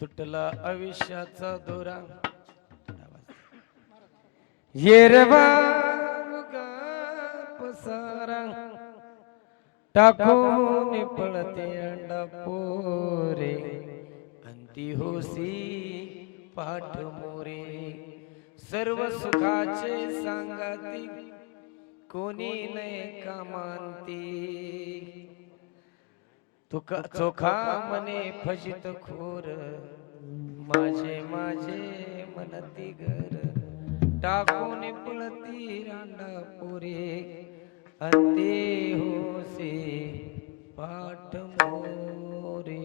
तुटला आयुष्याचा दोरा येरवा पसारा टाकून पळते अंडा पोरे अंती होसी पाठ मोरे सर्व सुखाचे सांगाती कोणी नाही कामांती तुका चोखा मने फजित खोर माझे माझे मनती घर टाकून पळती रांडा पोरे अंते होसे पाठ मोरे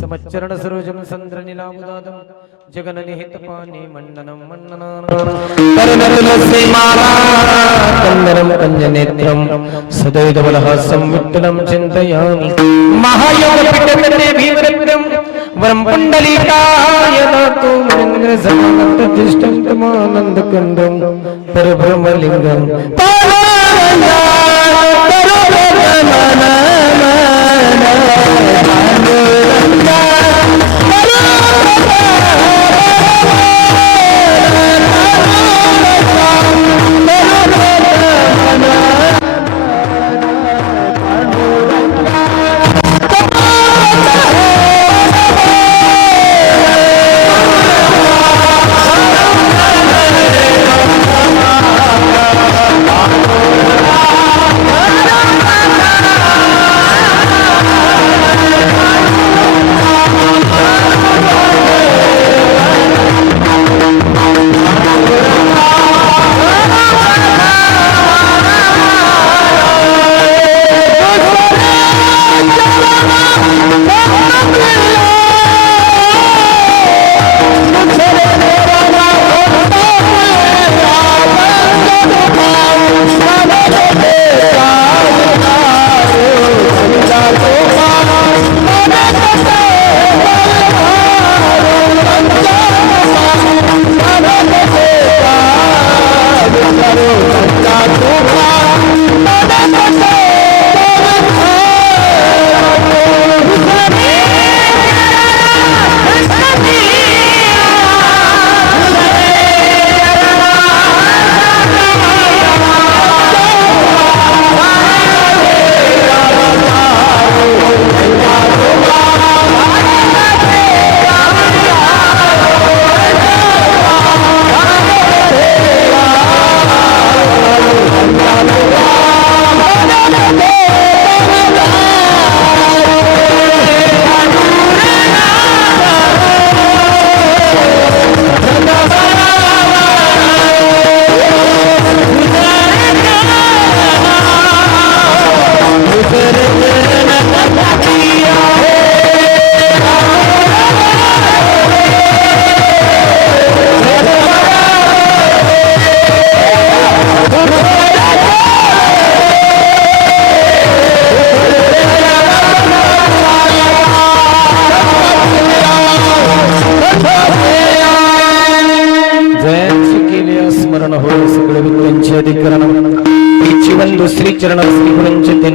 समच्चरण सरोजम संद्र नीलामुदादम जगन निहित पाणी मंडनम मंडनम कंजनेत्रम सदैवलहासं विठ्ठलं चिन्तयामि महायोगपीठे भीमरत्नम वरं पुण्डलीकाय दातु महेन्द्रसमानततिष्ठं तमानन्दकन्दं परब्रह्मलिङ्गं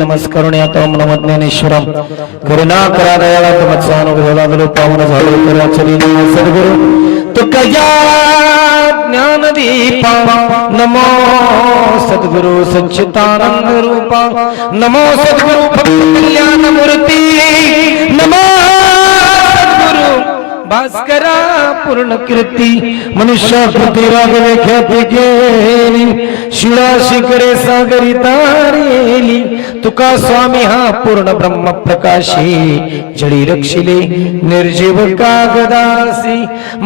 नमस्कारुण्यातम नमज्ञानेश्वरम करुणा करा दयाला तमत्सानुग्रहाला पावन झालो करा चली सद्गुरु तुकया ज्ञानदीपा नमो सद्गुरु सच्चिदानंद रूपा नमो सद्गुरु भक्त कल्याण मूर्ती नमो सद्गुरु भास्करा पूर्ण कीर्ती मनुष्य कृती राघवे ख्याती गेली शिळा शिखरे सागरी तारेली तुका स्वामी हा पूर्ण ब्रह्म प्रकाशी जळी रक्षिले निर्जीव कागदासी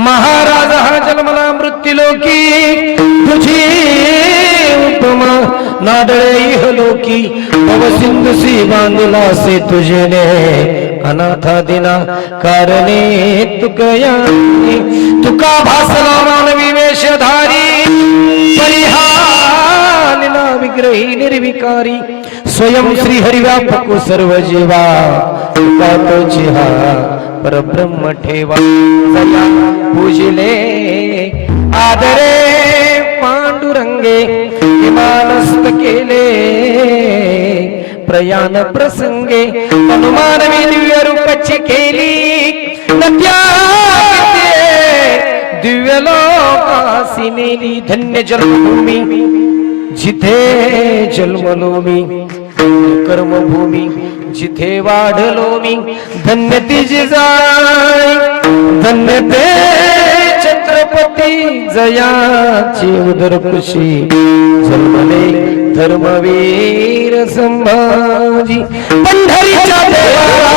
महाराज हा जन्मला मृत्यू लोकी तुझी उपमा नादळे इहलोकी भवसिंधुसी बांधला से तुझेने अनाथा दिना कारणे तुकया तुका भासला मानवी वेशधारी परिहानिना विग्रही निर्विकारी स्वयं श्री हरिव्यापक सर्व जीवा तुका तोची हा परब्रह्म ठेवा सया पूजिले आदरे पांडुरंगे विमानस्थ केले प्रयाण प्रसंगे हनुमानवी दिव्य रूपाची केली उन्नत्या दिव्य लोकासी नेली धन्य जन्मभूमी जिथे जन्मलो मी कर्मभूमी जिथे वाढलो मी धन्य तिची जाय धन्य ते छत्रपती जयाची उदर खुशी जन्मले धर्मवीर संभाजी पंढरीच्या देवाया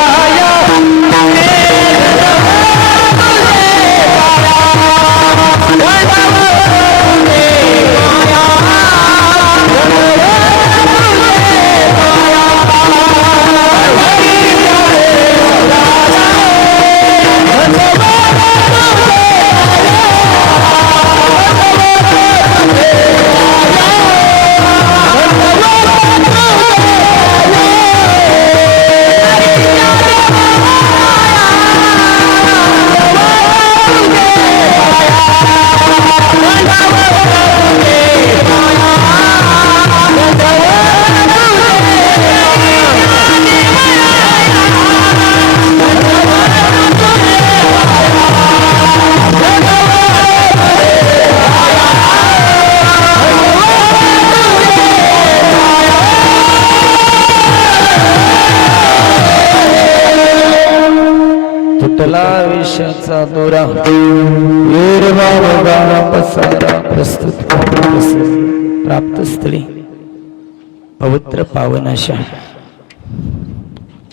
विषाचा दोरा पसारा प्रस्तुत प्राप्त स्थळी पवित्र पावन अशा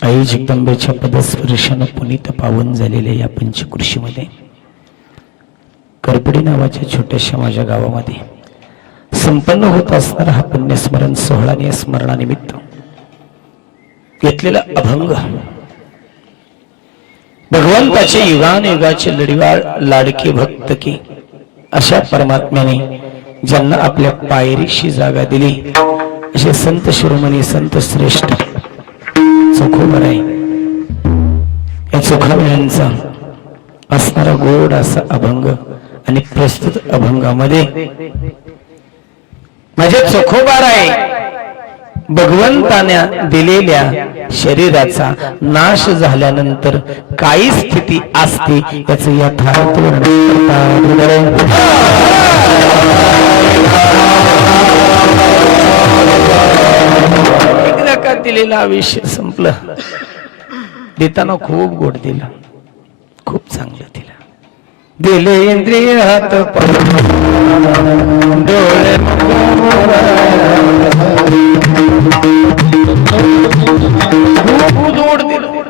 आई जगदंबेच्या पदस्पर्शानं पुनीत पावन झालेल्या या पंचकृषीमध्ये करपडी नावाच्या छोट्याशा माझ्या गावामध्ये संपन्न होत असणारा हा पुण्यस्मरण सोहळा आणि स्मरणानिमित्त घेतलेला अभंग भगवंताचे युगानुयुगाचे लढीवाळ लाडके भक्त की अशा परमात्म्याने ज्यांना आपल्या पायरीशी जागा दिली असे संत शिरोमणी संत श्रेष्ठ चोखोबराय या चोखामेळ्यांचा असणारा गोड असा अभंग आणि प्रस्तुत अभंगामध्ये माझे चोखोबराय भगवंताने दिलेल्या शरीराचा नाश झाल्यानंतर काही स्थिती असते याच यथार्थ वर्णन एकदा का दिलेला आयुष्य संपलं देताना खूप गोड दिला खूप चांगलं दिला दिले इंद्रिय हात डोळे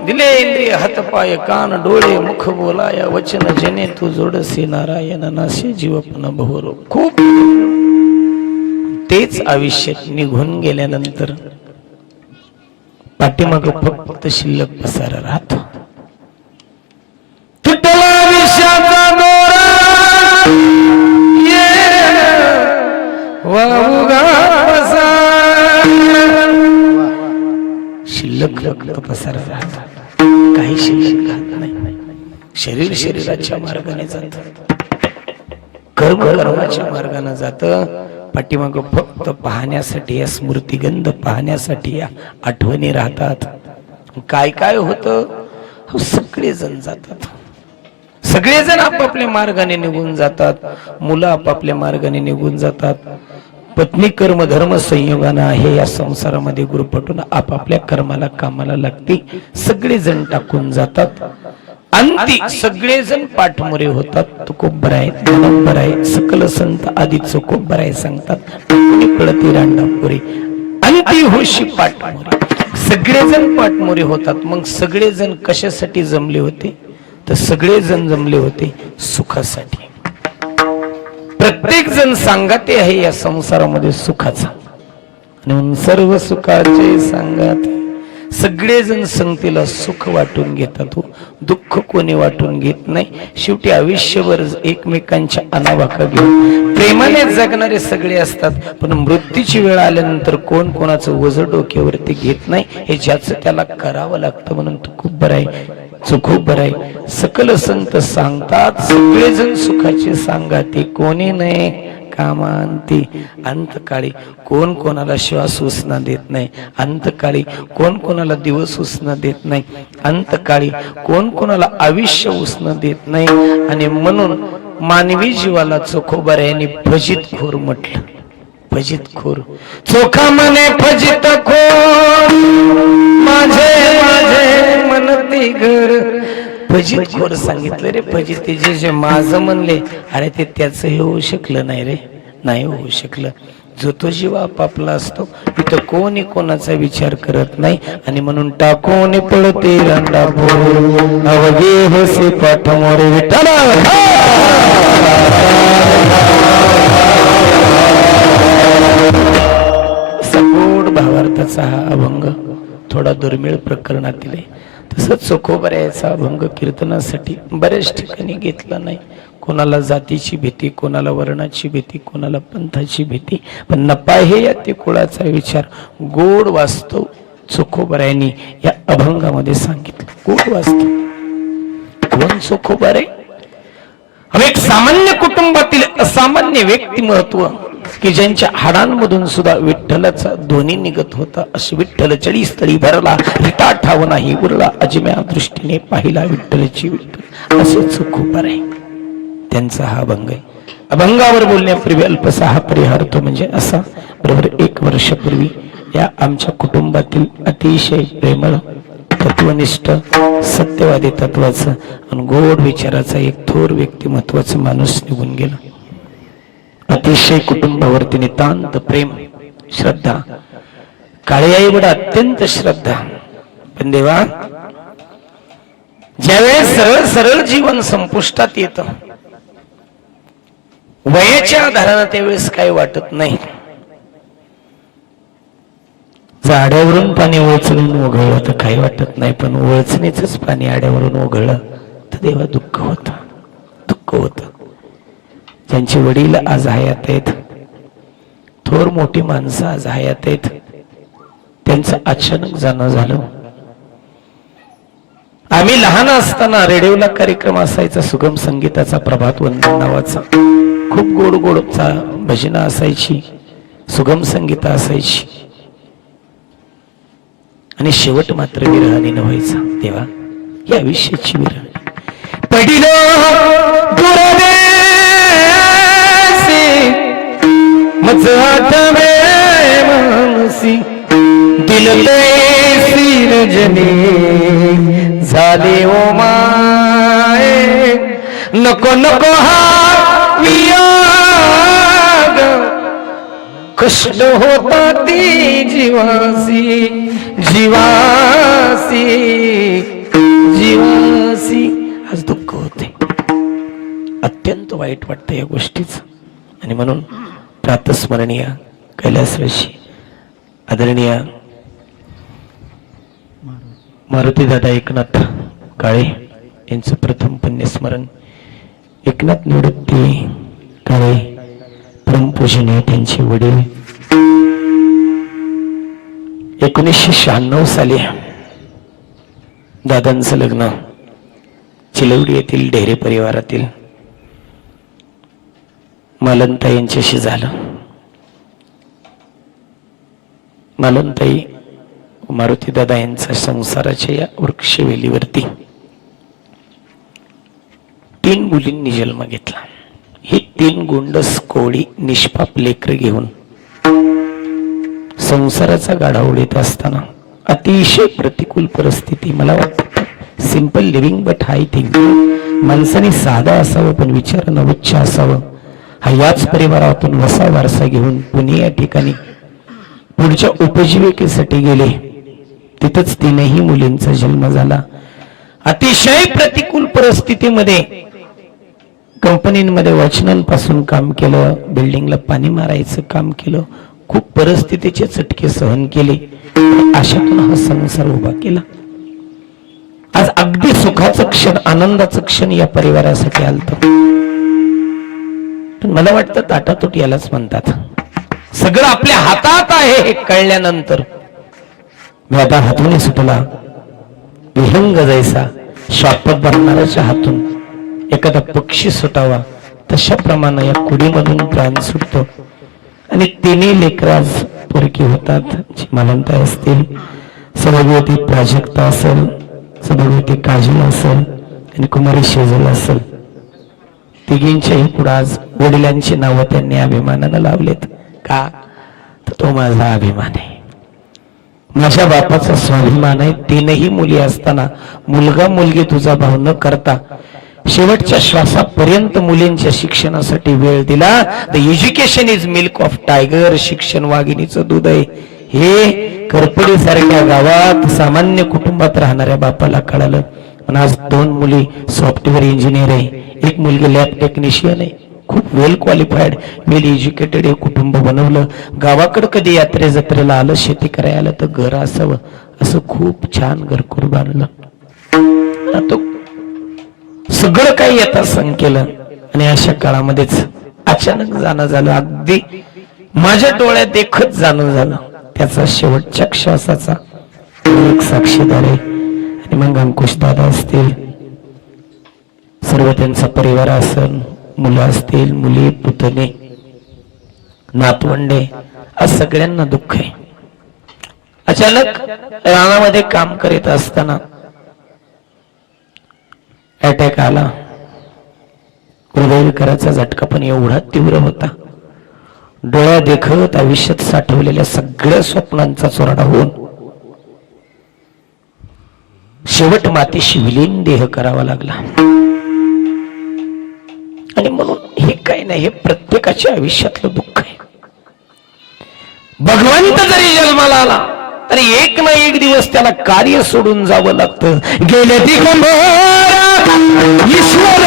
दिले इंद्रिय हात पाय कान डोळे मुख बोलाया वचन जने तू जोडसी नारायण नासे जीवपन बहुरो खूप तेच आयुष्यात निघून गेल्यानंतर पाठीमाग फक्त शिल्लक पसारा राहतो तुटला विषाचा दोरा वाहुगा शिल्लक फक्त पसारा राहतात काही शिल्लक राहत नाही शरीर शरीराच्या मार्गाने जात कर्म कर्माच्या मार्गाने जात पाठीमाग फक्त पाहण्यासाठी या स्मृतिगंध पाहण्यासाठी या आठवणी राहतात काय काय होतं सगळेजण जातात सगळेजण आपापल्या मार्गाने निघून जातात मुलं आपापल्या मार्गाने निघून जातात पत्नी कर्म धर्म संयोगानं आहे या संसारामध्ये गुरुपटून आपापल्या कर्माला कामाला लागते सगळेजण टाकून जातात अंती सगळेजण पाठमोरे होतात तुकोबराय आहे सकल संत आदी चोकोबराय सांगतात कळती रांडापुरे अंती होशी पाठमोरे सगळेजण पाठमोरे होतात मग सगळेजण कशासाठी जमले होते तर सगळेजण जमले होते सुखासाठी प्रत्येक जण सांगाते आहे या संसारामध्ये सुखाचा आणि सर्व सुखाचे सांगाते सगळेजण संगतीला सुख वाटून घेतात दुःख कोणी वाटून घेत नाही शेवटी आयुष्यभर एकमेकांच्या अनावाका घेऊन प्रेमाने जगणारे सगळे असतात पण मृत्यूची वेळ आल्यानंतर कोण कोणाचं वजन डोक्यावरती घेत नाही हे ज्याचं त्याला करावं लागतं म्हणून तू खूप बरं आहे खूप बरं आहे सकल संत सांगतात सगळेजण सुखाचे सांगाते कोणी नाही कामांती. अंतकाळी कोण कोणाला श्वास उसना देत नाही, अंतकाळी कोण कोणाला दिवस उसना देत नाही, अंतकाळी कोण कोणाला आयुष्य उसना देत नाही. आणि म्हणून मानवी जीवाला चोखोबाऱ्यांनी फजित खोर म्हटलं. फजित खोर चोखा मने फजित खोर, माझे माझे मनती घर. फजित खोर सांगितलं रे. फजित जे जे माझं म्हणले, अरे ते त्याचं हे होऊ शकलं नाही रे, नाही होऊ शकलं. जो तो जीव आपापला असतो, तिथं कोणी कोणाचा विचार करत नाही. आणि म्हणून टाकून पडते रांडा भोर, अवघे होसे पाठमोरे विठ्ठला. सगोड भावार्थाचा हा अभंग थोडा दुर्मिळ प्रकरणातील आहे. तसंच चोखोबाऱ्याचा अभंग कीर्तनासाठी बऱ्याच ठिकाणी घेतला नाही. कोणाला जातीची भीती, कोणाला वर्णाची भीती, कोणाला पंथाची भीती, पण नपा हे या ते कुळाचा विचार गोड वास्तव चोखोबाऱ्यांनी या अभंगामध्ये सांगितलं. गोड वास्तव. कोण चोखोबारे? एक सामान्य कुटुंबातील असामान्य व्यक्तिमत्व की ज्यांच्या हाडांमधून सुद्धा विठ्ठलाचा ध्वनी निघत होता. असे विठ्ठल चळी स्थळी भरला, रिटा ठाव नाही उरला, अजम्या दृष्टीने पाहिला विठ्ठलची विठ्ठल. असे चोखोबारे त्यांचा हा अभंग आहे. अभंगावर बोलण्यापूर्वी अल्पसा हा परिहार तो म्हणजे असा. बरोबर 1 वर्षापूर्वी या आमच्या कुटुंबातील अतिशय प्रेमळ, तत्वनिष्ठ, सत्यवादी तत्वाचं आणि गोड विचाराचा एक थोर व्यक्तिमत्वाचा माणूस निघून गेला. अतिशय कुटुंबावरती नितांत प्रेम, श्रद्धा, काळ्याईवर अत्यंत श्रद्धा. पण देवा, ज्यावेळेस सरळ सरळ जीवन संपुष्टात येतं, वयाच्या आधारानं त्यावेळेस काही वाटत नाही. झाडावरून पाणी ओळचून ओघळलं तर काही वाटत नाही, पण ओळचणीच पाणी आड्यावरून ओघळलं तर देवा दुःख होत, दुःख होत. ज्यांचे वडील आज हयात आहेत, थोर मोठी माणसं आज हयात आहेत, त्यांचं अचानक जाणं झालं. आम्ही लहान असताना रेडिओला कार्यक्रम असायचा सुगम संगीताचा, प्रभात वंदन नावाचा. खूप गोड गोडचा भजनं असायची, सुगम संगीत असायची. आणि शेवट मात्र विरहाने व्हायचा. तेव्हा या विषयाची विरह पडिलो दुरदेसी, मज आठवे मानसी, दिलते रजनी झाले ओ माये, नको नको हा वियोग, कष्ट होता ती जीवासी, जीवासी, जीवासी. आज दुःख होते, अत्यंत वाईट वाटतं या गोष्टीच. आणि म्हणून प्रातस्मरणीय कैलासवासी आदरणीय मारुती दादा एकनाथ काळे यांचं प्रथम पुण्यस्मरण. एकनाथ निवृत्ती काळे परमपूजनीय त्यांचे वडील 1996 साली दादांचं लग्न चिलवडी येथील ढेरे परिवारातील मालनताई यांच्याशी झालं. मालनताई मारुती दादा यांचा संसाराच्या या वृक्षवेलीवरती 3 मुलींनी जन्म घेतला. ही 3 गोंडस कोळी निष्पाप लेकर घेऊन संसाराचा गाडा उडीत असताना अतिशय प्रतिकूल परिस्थिती. मला वाटतं simple living but high thing. माणसाने साधा असावं पण विचारानं उच्च असावं. हा याच परिवारातून वसा वारसा घेऊन पुणे या ठिकाणी पुढच्या उपजीविकेसाठी गेले. तिथंच 3ही मुलींचा जन्म झाला. अतिशय प्रतिकूल परिस्थितीमध्ये कंपनीमध्ये वॉचमॅनपासून काम केलं, बिल्डिंगला पाणी मारायचं काम केलं, खूप परिस्थितीचे चटके सहन केले. अशातून हा संसार उभा केला. आज अगदी सुखाचं क्षण, आनंदाचं क्षण या परिवारासाठी आलत. पण मला वाटतं ताटातूट यालाच म्हणतात. सगळं आपल्या हातात आहे हे कळल्यानंतर व्याधा हातून सुटला. विहंग जैसा श्वापक भरणाऱ्याच्या हातून एखादा पक्षी सुटावा तशाप्रमाणे या कुडीमधून प्राण सुटतो आणि तिन्ही लेकराज पोरकी होतात. जी मालंता असतील, सभागवती प्राजक्ता असेल, सभागवती काजल असेल आणि कुमारी शेजल असेल. तिघींच्याही पुढे आज वडिलांची नावं त्यांनी अभिमानानं लावलेत. का तर तो माझा अभिमान आहे, माझ्या बापाचा स्वाभिमान आहे. तीनही मुली असताना मुलगा मुलगी तुझा भाव न करता शेवटच्या श्वासापर्यंत मुलींच्या शिक्षणासाठी वेळ दिला. The education is milk of tiger. शिक्षण वाघिणीचं दूध आहे. हे करपडी सारख्या गावात सामान्य कुटुंबात राहणाऱ्या बापाला कळालं. पण आज 2 मुली सॉफ्टवेअर इंजिनियर आहे, एक मुलगी लॅब टेक्निशियन आहे. खूप वेल क्वालिफाईड, वेल एज्युकेटेड हे कुटुंब बनवलं. गावाकडे कधी यात्रे जत्रेला आलं, शेती करायला आलं तर घर असावं असं खूप छान घरकुर बांधलं. तो सगळं काही यथा संग केलं आणि अशा काळामध्येच अचानक जाणं झालं. अगदी माझ्या डोळ्यात देखत जाणं झालं. त्याचा शेवटच्या श्वासाचा एक साक्षीदार आहे. आणि मग अंकुश दादा असतील, सर्व त्यांचा परिवार असेल, मुलं असतील, मुली, पुतणे, नातवंडे, आज सगळ्यांना दुःख आहे. अचानक रानामध्ये काम करीत असताना अटॅक आला. हृदयविकाराचा झटका पण एवढा तीव्र होता, डोळ्या देखत आयुष्यात साठवलेल्या सगळ्या स्वप्नांचा चोरडा होऊन शेवट मातीशी विलीन देह करावा लागला. आणि म्हणून हे काही नाही, हे प्रत्येकाच्या आयुष्यातलं दुःख आहे. भगवंत जरी जन्माला आला तरी एक ना एक दिवस त्याला कार्य सोडून जावं लागतं. गेले ईश्वर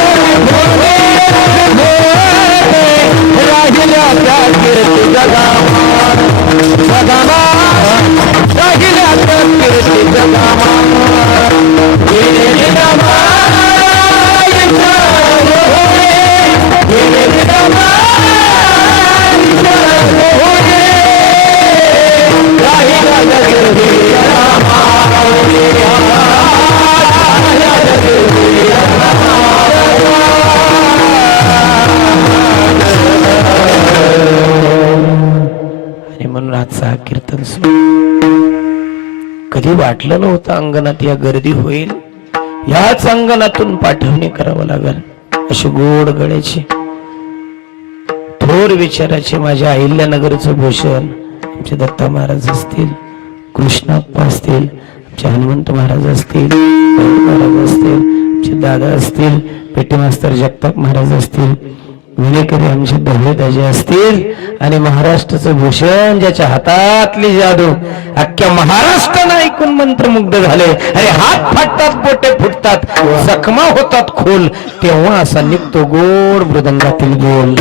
कीर्तन कधी वाटलं नव्हतं अंगणात या गर्दी होईल. याच अंगणातून पाठवणी करावं लागेल. अशी गोड गळ्याची थोर विचाराचे माझ्या अहिल्यानगरचं भूषण, आमचे दत्ता महाराज असतील, कृष्णाप्पा असतील, आमचे हनुमंत महाराज असतील, महाराज असतील, आमचे दादा असतील, पेटी मास्तर जगताप महाराज असतील, विवेकरी आमचे दहलेदाजे असतील आणि महाराष्ट्राचं भूषण ज्याच्या हातातली जादू अख्ख्या महाराष्ट्रानं ऐकून मंत्रमुग्ध झाले. अरे हात फाटतात, बोटे फुटतात, जखमा होतात खोल, तेव्हा असा निघतो गोड मृदंगातील बोल.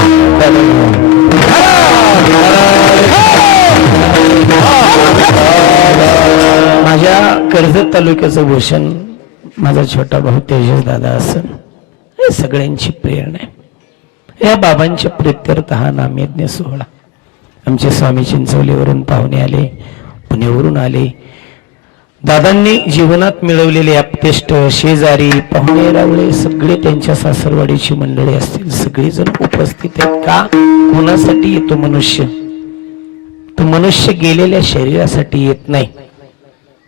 माझ्या कर्जत तालुक्याचं भूषण माझा छोटा भाऊ तेजस दादा असेल, हे सगळ्यांची प्रेरणा आहे. या बाबांच्या प्रित्यर्थ हा नामयज्ञ सोहळा. आमचे स्वामी चिंचवलीवरून पाहुणे आले, पुण्यावरून आले. दादांनी जीवनात मिळवलेले अपतेष्ट, शेजारी, पाहुणे रावळे सगळे त्यांच्या सासरवाडीची मंडळी असतील, सगळेजण उपस्थित आहेत. का? कोणासाठी येतो मनुष्य? तो मनुष्य गेलेल्या शरीरासाठी येत नाही.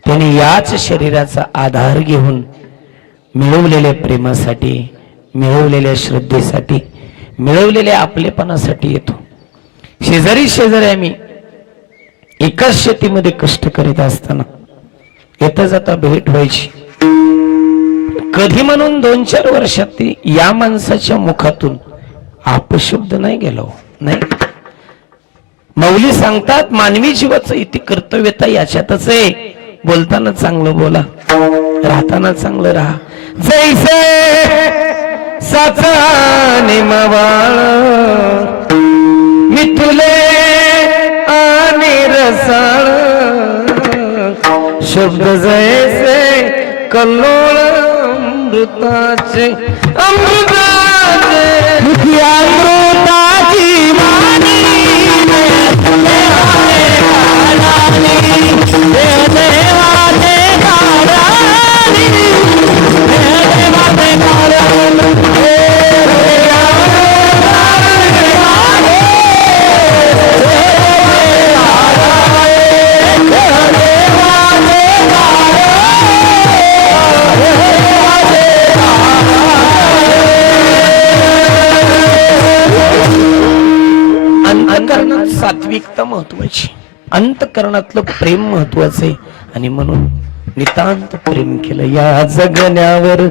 त्याने याच शरीराचा आधार घेऊन मिळवलेल्या प्रेमासाठी, मिळवलेल्या श्रद्धेसाठी, मिळवलेल्या आपलेपणासाठी येतो. शेजारी शेजारी आम्ही एकाच शेतीमध्ये कष्ट करीत असताना येता जाता भेट व्हायची. कधी म्हणून 2-4 वर्षात या माणसाच्या मुखातून अपशब्द नाही गेलो नाही. माऊली सांगतात मानवी जीवाचं इथे कर्तव्यता याच्यातच आहे. बोलताना चांगलं बोला, राहताना चांगलं राहा. जैसे साचाने मवाळ मी तुले आणि रसाळ, शब्द जैसे कल्लोळ अमृताचे अमृताची वाणी वास्तविकता महत्वाची, अंतकरणातलं प्रेम महत्वाचे. आणि म्हणून नितांत प्रेम केलं या जगण्यावर,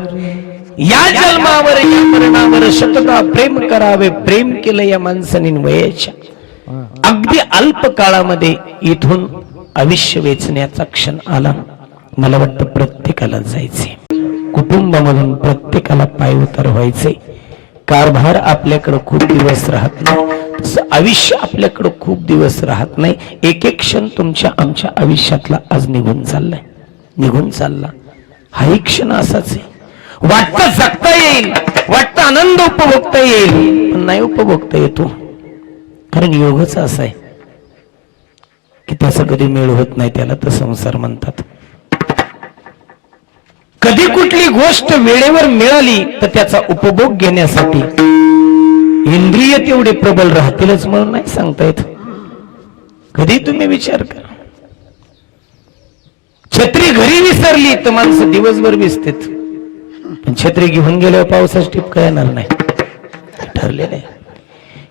या जन्मावर, या मरणावर शतता प्रेम करावे. प्रेम केलं या माणसाने वयाच्या अगदी अल्प काळामध्ये इथून आयुष्य वेचण्याचा क्षण आला. मला वाटतं प्रत्येकाला जायचे, कुटुंबामधून प्रत्येकाला पाय उतार व्हायचे. कारभार आपल्याकडे खूप दिवस राहत नाही, तसं आयुष्य आपल्याकडे खूप दिवस राहत नाही. एक एक क्षण तुमच्या आमच्या आयुष्यातला आज निघून चाललाय, निघून चालला. हाही क्षण असाच आहे. वाटतं जगता येईल, वाटतं आनंद उपभोगता येईल, पण नाही उपभोगता येतो. कारण योगच असा आहे की त्याचा कधी मेळ होत नाही, त्याला तर संसार म्हणतात. कधी कुठली गोष्ट वेळेवर मिळाली तर त्याचा उपभोग घेण्यासाठी इंद्रिय तेवढे प्रबल राहतीलच म्हणून नाही सांगता येत. कधी तुम्ही विचार करा, छत्री घरी विसरली तर माणसं दिवसभर भिजतात, पण छत्री घेऊन गेल्यावर पावसाच टिपका येणार नाही, ठरलेलं आहे.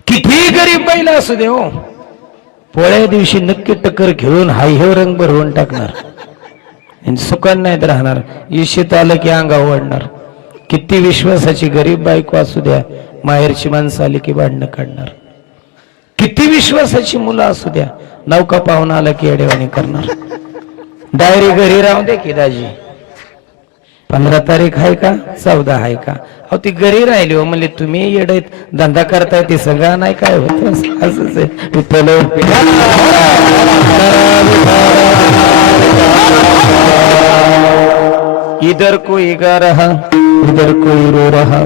किती गरीब बैल असू दे हो, पोळ्या दिवशी नक्की टक्कर घेऊन हाय रंग भरवून टाकणार, सुखान नाहीत राहणार. इशित आलं की अंगा ओढणार. किती विश्वासाची गरीब बायको असू द्या, माहेरची माणसं आली की भांडणं काढणार. किती विश्वासाची मुलं असू द्या, नौका पाहून आला की अडेवाणी करणार. डायरी घरी राहू दे की दाजी, 15 तारीख आहे का 14 आहे का, अहो ती घरी राहिली हो. म्हणजे तुम्ही येडे धंदा करताय ते सगळं नाही काय होत, असंच आहे. विठ्ठल इधर कोई गा रहा उधर कोई रो रहा,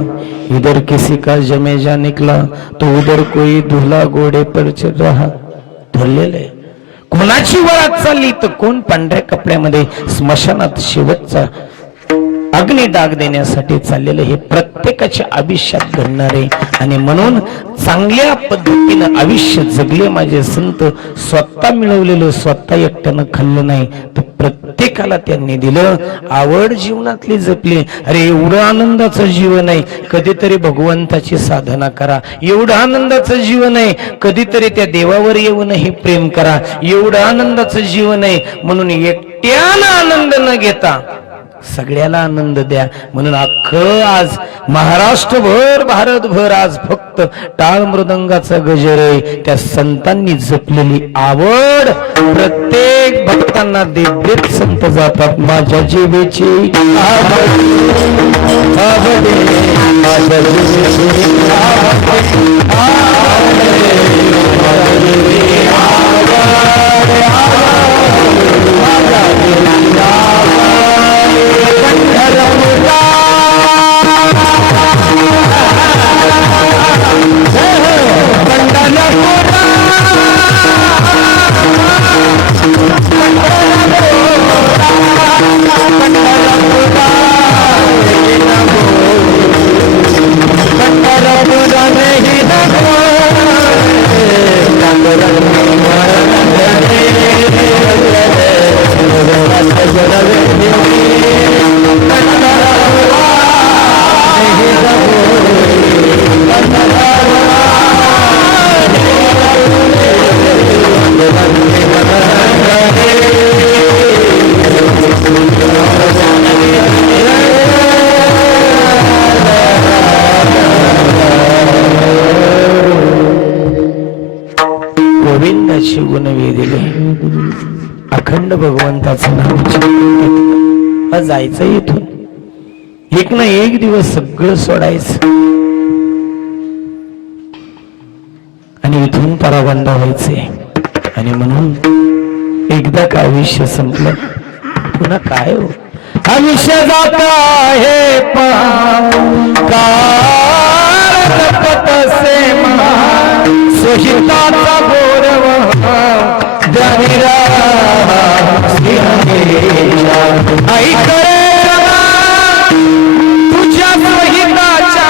इधर किसी का जमेजा निकला तो उधर कोई दूल्हा घोड़े पर चढ़ रहा. ठरलेलं कोणाची वरात चालली तर कोण पांढऱ्या कपड्यामध्ये स्मशानात शेवटचा अग्नी डाग देण्यासाठी चाललेलं हे प्रत्येकाच्या आयुष्यात घडणारे. आणि म्हणून चांगल्या पद्धतीनं आयुष्य जगले माझे संत. स्वतः मिळवलेलं स्वतः एकट्यानं खाल्लं नाही, तर प्रत्येकाला त्यांनी दिलं. आवड जीवनातली जपली. अरे एवढं आनंदाचं जीवन आहे, कधीतरी भगवंताची साधना करा. एवढं आनंदाचं जीवन आहे, कधीतरी त्या देवावर येऊन हे प्रेम करा. एवढं आनंदाचं जीवन आहे म्हणून एकट्यानं आनंद न घेता सगळ्याला आनंद द्या. म्हणून अख्खं आज महाराष्ट्रभर भारतभर आज फक्त टाळ मृदंगाचा गजर आहे. त्या संतांनी जपलेली आवड प्रत्येक भक्तांना देत संत जातात. माझ्या जीवेची गोविंदाची गुण वेदिले, अखंड भगवंताचं नाव जायचं. इथून एक ना एक दिवस सगळं सोडायचं आणि इथून परागंडा व्हायचे. आणि म्हणून एकदा का आयुष्य संपलं पुन्हा काय हो. आयुष्य जाता है सोहिताचा गौरव ऐक तुझ्या सोहिताच्या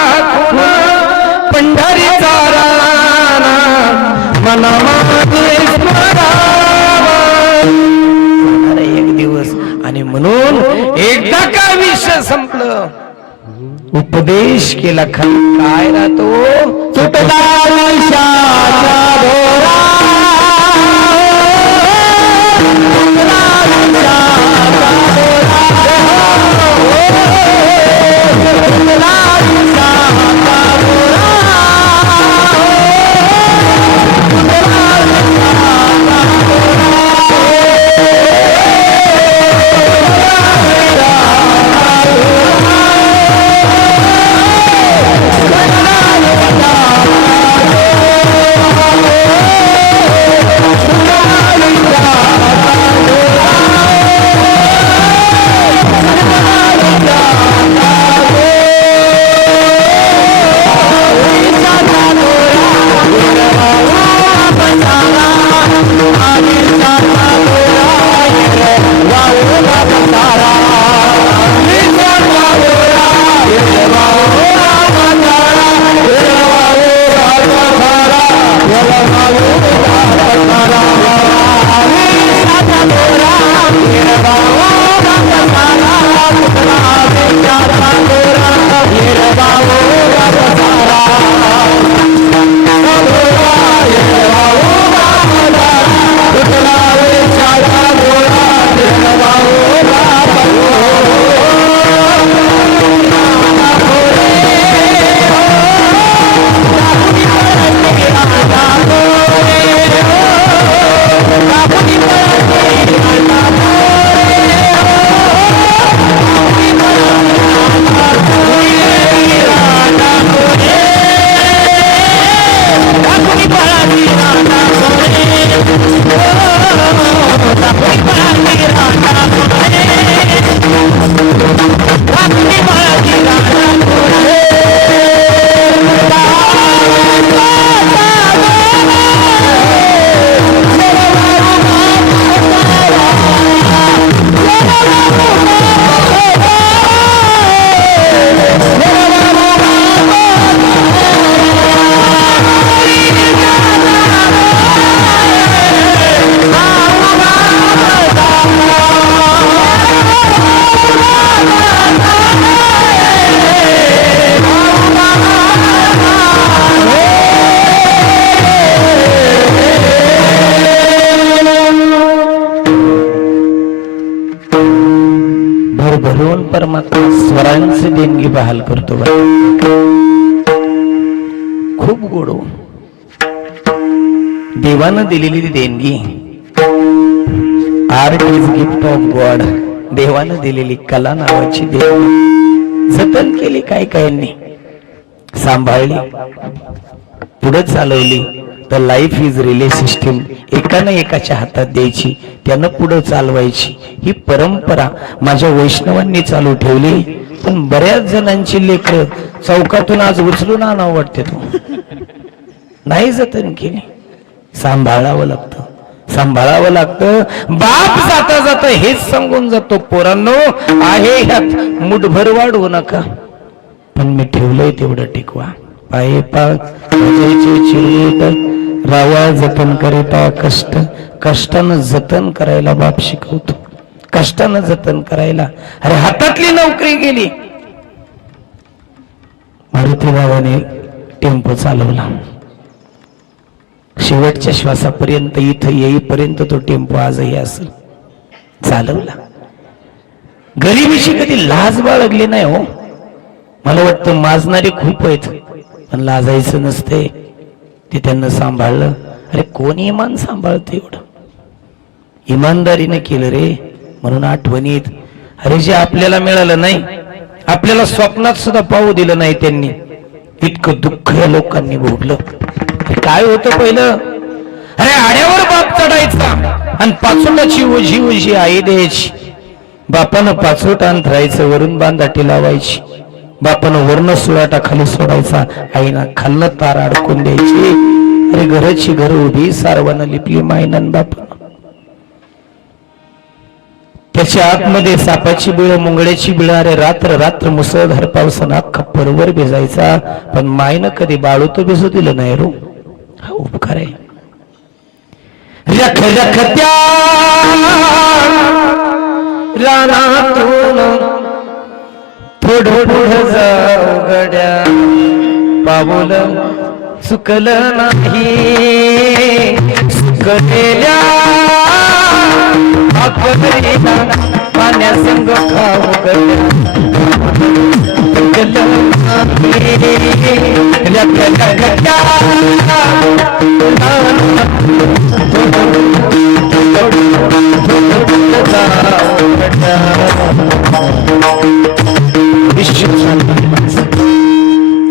पंढरीचा राणा मनामध्ये एक दिवस. आणि म्हणून एकदा का विषय संपलं, उपदेश केला खाली काय राहतो, सुटला विषाचा दोरा भरभरून परमात्मा स्वरांचे देणगी बहाल करतो. खूप गोड देवानं दिलेली देणगी. Art is gift of God. देवानं दिलेली कला नावाची देणगी जतन केली, काय कायांनी सांभाळली, पुढे चालवली. तर लाईफ इज रिले सिस्टीम. एकानं एकाच्या हातात द्यायची, त्यानं पुढे चालवायची. ही परंपरा माझ्या वैष्णवांनी चालू ठेवली. पण बऱ्याच जणांची लेकरं चौकातून आज उचलून आणावं वाटते, तो नाही जतन केली. सांभाळावं लागतं, सांभाळावं लागतं. बाप जाता जाता हेच सांगून जातो, पोरांनो आहे ह्यात मुठभर वाढवू नका, पण मी ठेवलंय तेवढं टिकवा. पाये चिरवट रावा जतन करिता कष्ट. कष्टानं जतन करायला बाप शिकवतो, कष्टानं जतन करायला. अरे हातातली नोकरी गेली. मारुती बाबाने टेम्पो चालवला, शेवटच्या श्वासापर्यंत इथं येईपर्यंत तो टेम्पो आजही असेल चालवला. गरिबीची कधी लाज बाळगली नाही हो. मला वाटतं माजणारे खूप आहेत, पण लाजायचं नसते. ते त्यांना सांभाळलं. अरे कोण इमान सांभाळतं एवढं? इमानदारीने केलं रे. म्हणून आठवणीत अरे जे आपल्याला मिळालं नाही, आपल्याला स्वप्नात सुद्धा पाहू दिलं नाही त्यांनी, इतकं दुःख या लोकांनी भोगलं. काय होतं पहिलं? अरे आड्यावर बाप चढायचा आणि पाचोटाची ओझी ओझी आई द्यायची. बापानं पाचोट अंथरायचं, वरून बांधाटी लावायची. बापानं वर्ण सुराटा खाली सोडायचा, आईना खाल्लं तार अडकून द्यायची. अरे घराची घर उभी सारवानं लिपली मायनान बापानं. त्याच्या आतमध्ये सापाची बिळ, मुंगळ्याची बिळ. अरे रात्र रात्र मुसळधार पावसानं अख्खा परवर भिजायचा, पण मायनं कधी बाळू तो भिजू दिलं नाही रो. हा उपकार आहे. रख रखत्या रानातून थोडं पुढं जाऊ गड्या, पाऊल चुकलं नाही. चुकलेल्या भाकरीला पाण्यासंग खाऊ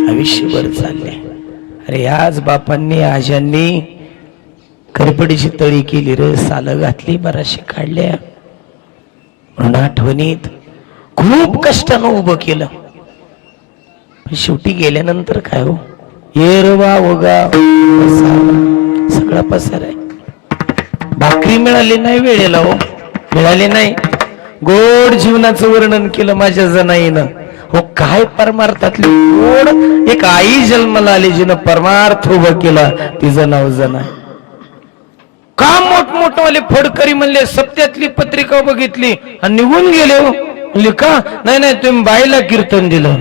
आयुष्यभर चालले. अरे आज बापांनी आजांनी करपडीची तळी केली रे, सालं घातली, बराचशी काढल्या, म्हणून आठवणीत खूप कष्टानं उभं केलं. पण शेवटी गेल्यानंतर काय हो, येरवा वगा सगळा पसार आहे. भाकरी मिळाली नाही वेळेला, हो मिळाली नाही. गोड जीवनाचं वर्णन केलं माझ्या जनाईनं. हो काय परमार्थातली गोड एक आई जन्माला आली जिनं परमार्थ उभं केला, तिचं नाव जना. का मोठमोठवाले फडकरी म्हणले, सप्त्यातली पत्रिका बघितली आणि निघून गेले. हो म्हणले का, नाही नाही तुम्ही बाईला कीर्तन दिलं.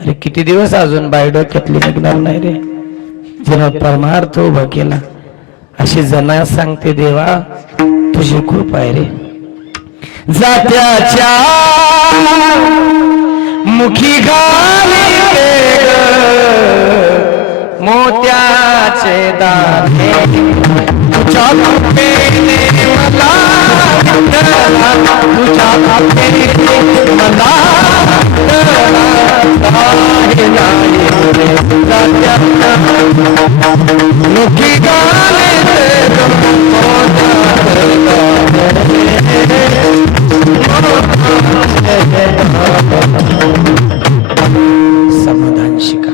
अरे किती दिवस अजून बाई डोक्यातली निघणार नाही रे, जिनं परमार्थ उभा केला. अशी जना सांगते, देवा तुझी कृपा आहे रे. जात्याच्या मुखी घाली मोत्याचे दाणे, तुझ्या कृपेने मला तुझ्या कृपेने मला मुखी घाली समाधान शिका.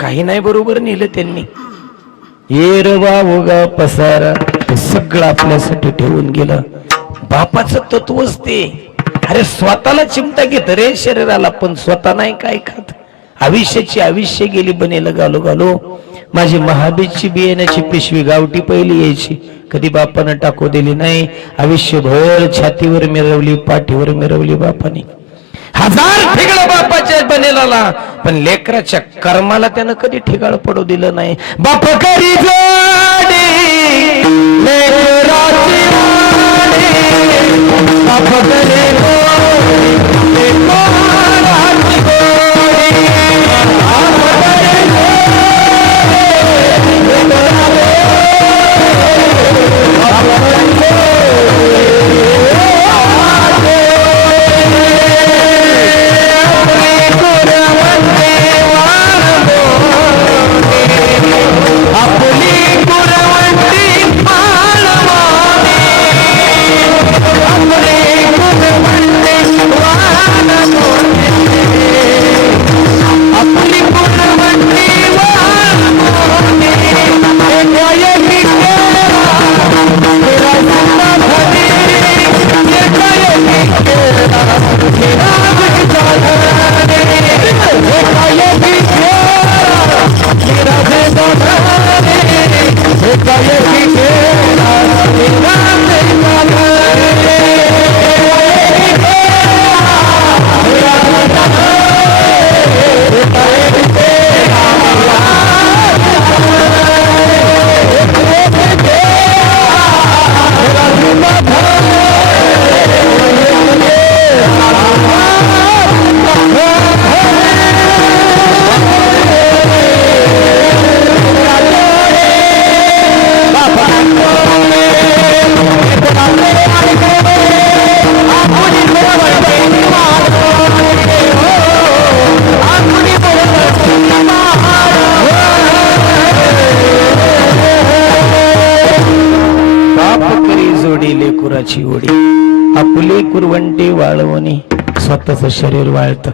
काही नाही बरोबर नेलं त्यांनी. येरवा उगा पसारा सगळं आपल्यासाठी ठेवून गेलं. बापाचं तत्वच ते. अरे स्वतःला चिमटा घेत रे शरीराला, पण स्वतः नाही काय खात. आयुष्याची आयुष्य गेली बनेल घालो घालो. माझी महाबीजची बियाण्याची पिशवी गावठी पहिली यायची, कधी बापानं टाकू दिली नाही. आयुष्यभर छातीवर मिरवली, पाठीवर मिरवली बापाने. हजार ठिकाण बापाच्या बनेला, पण लेकराच्या कर्माला त्यानं कधी ठिकाण पडू दिलं नाही. बाप करी जोडी लेकराची वाडी, बाप करे गोडी लेकराची गोडी, बाप करे लेकुराची ओढी, आपली कुरवंटी वाळवणी, स्वतःच शरीर वाळत.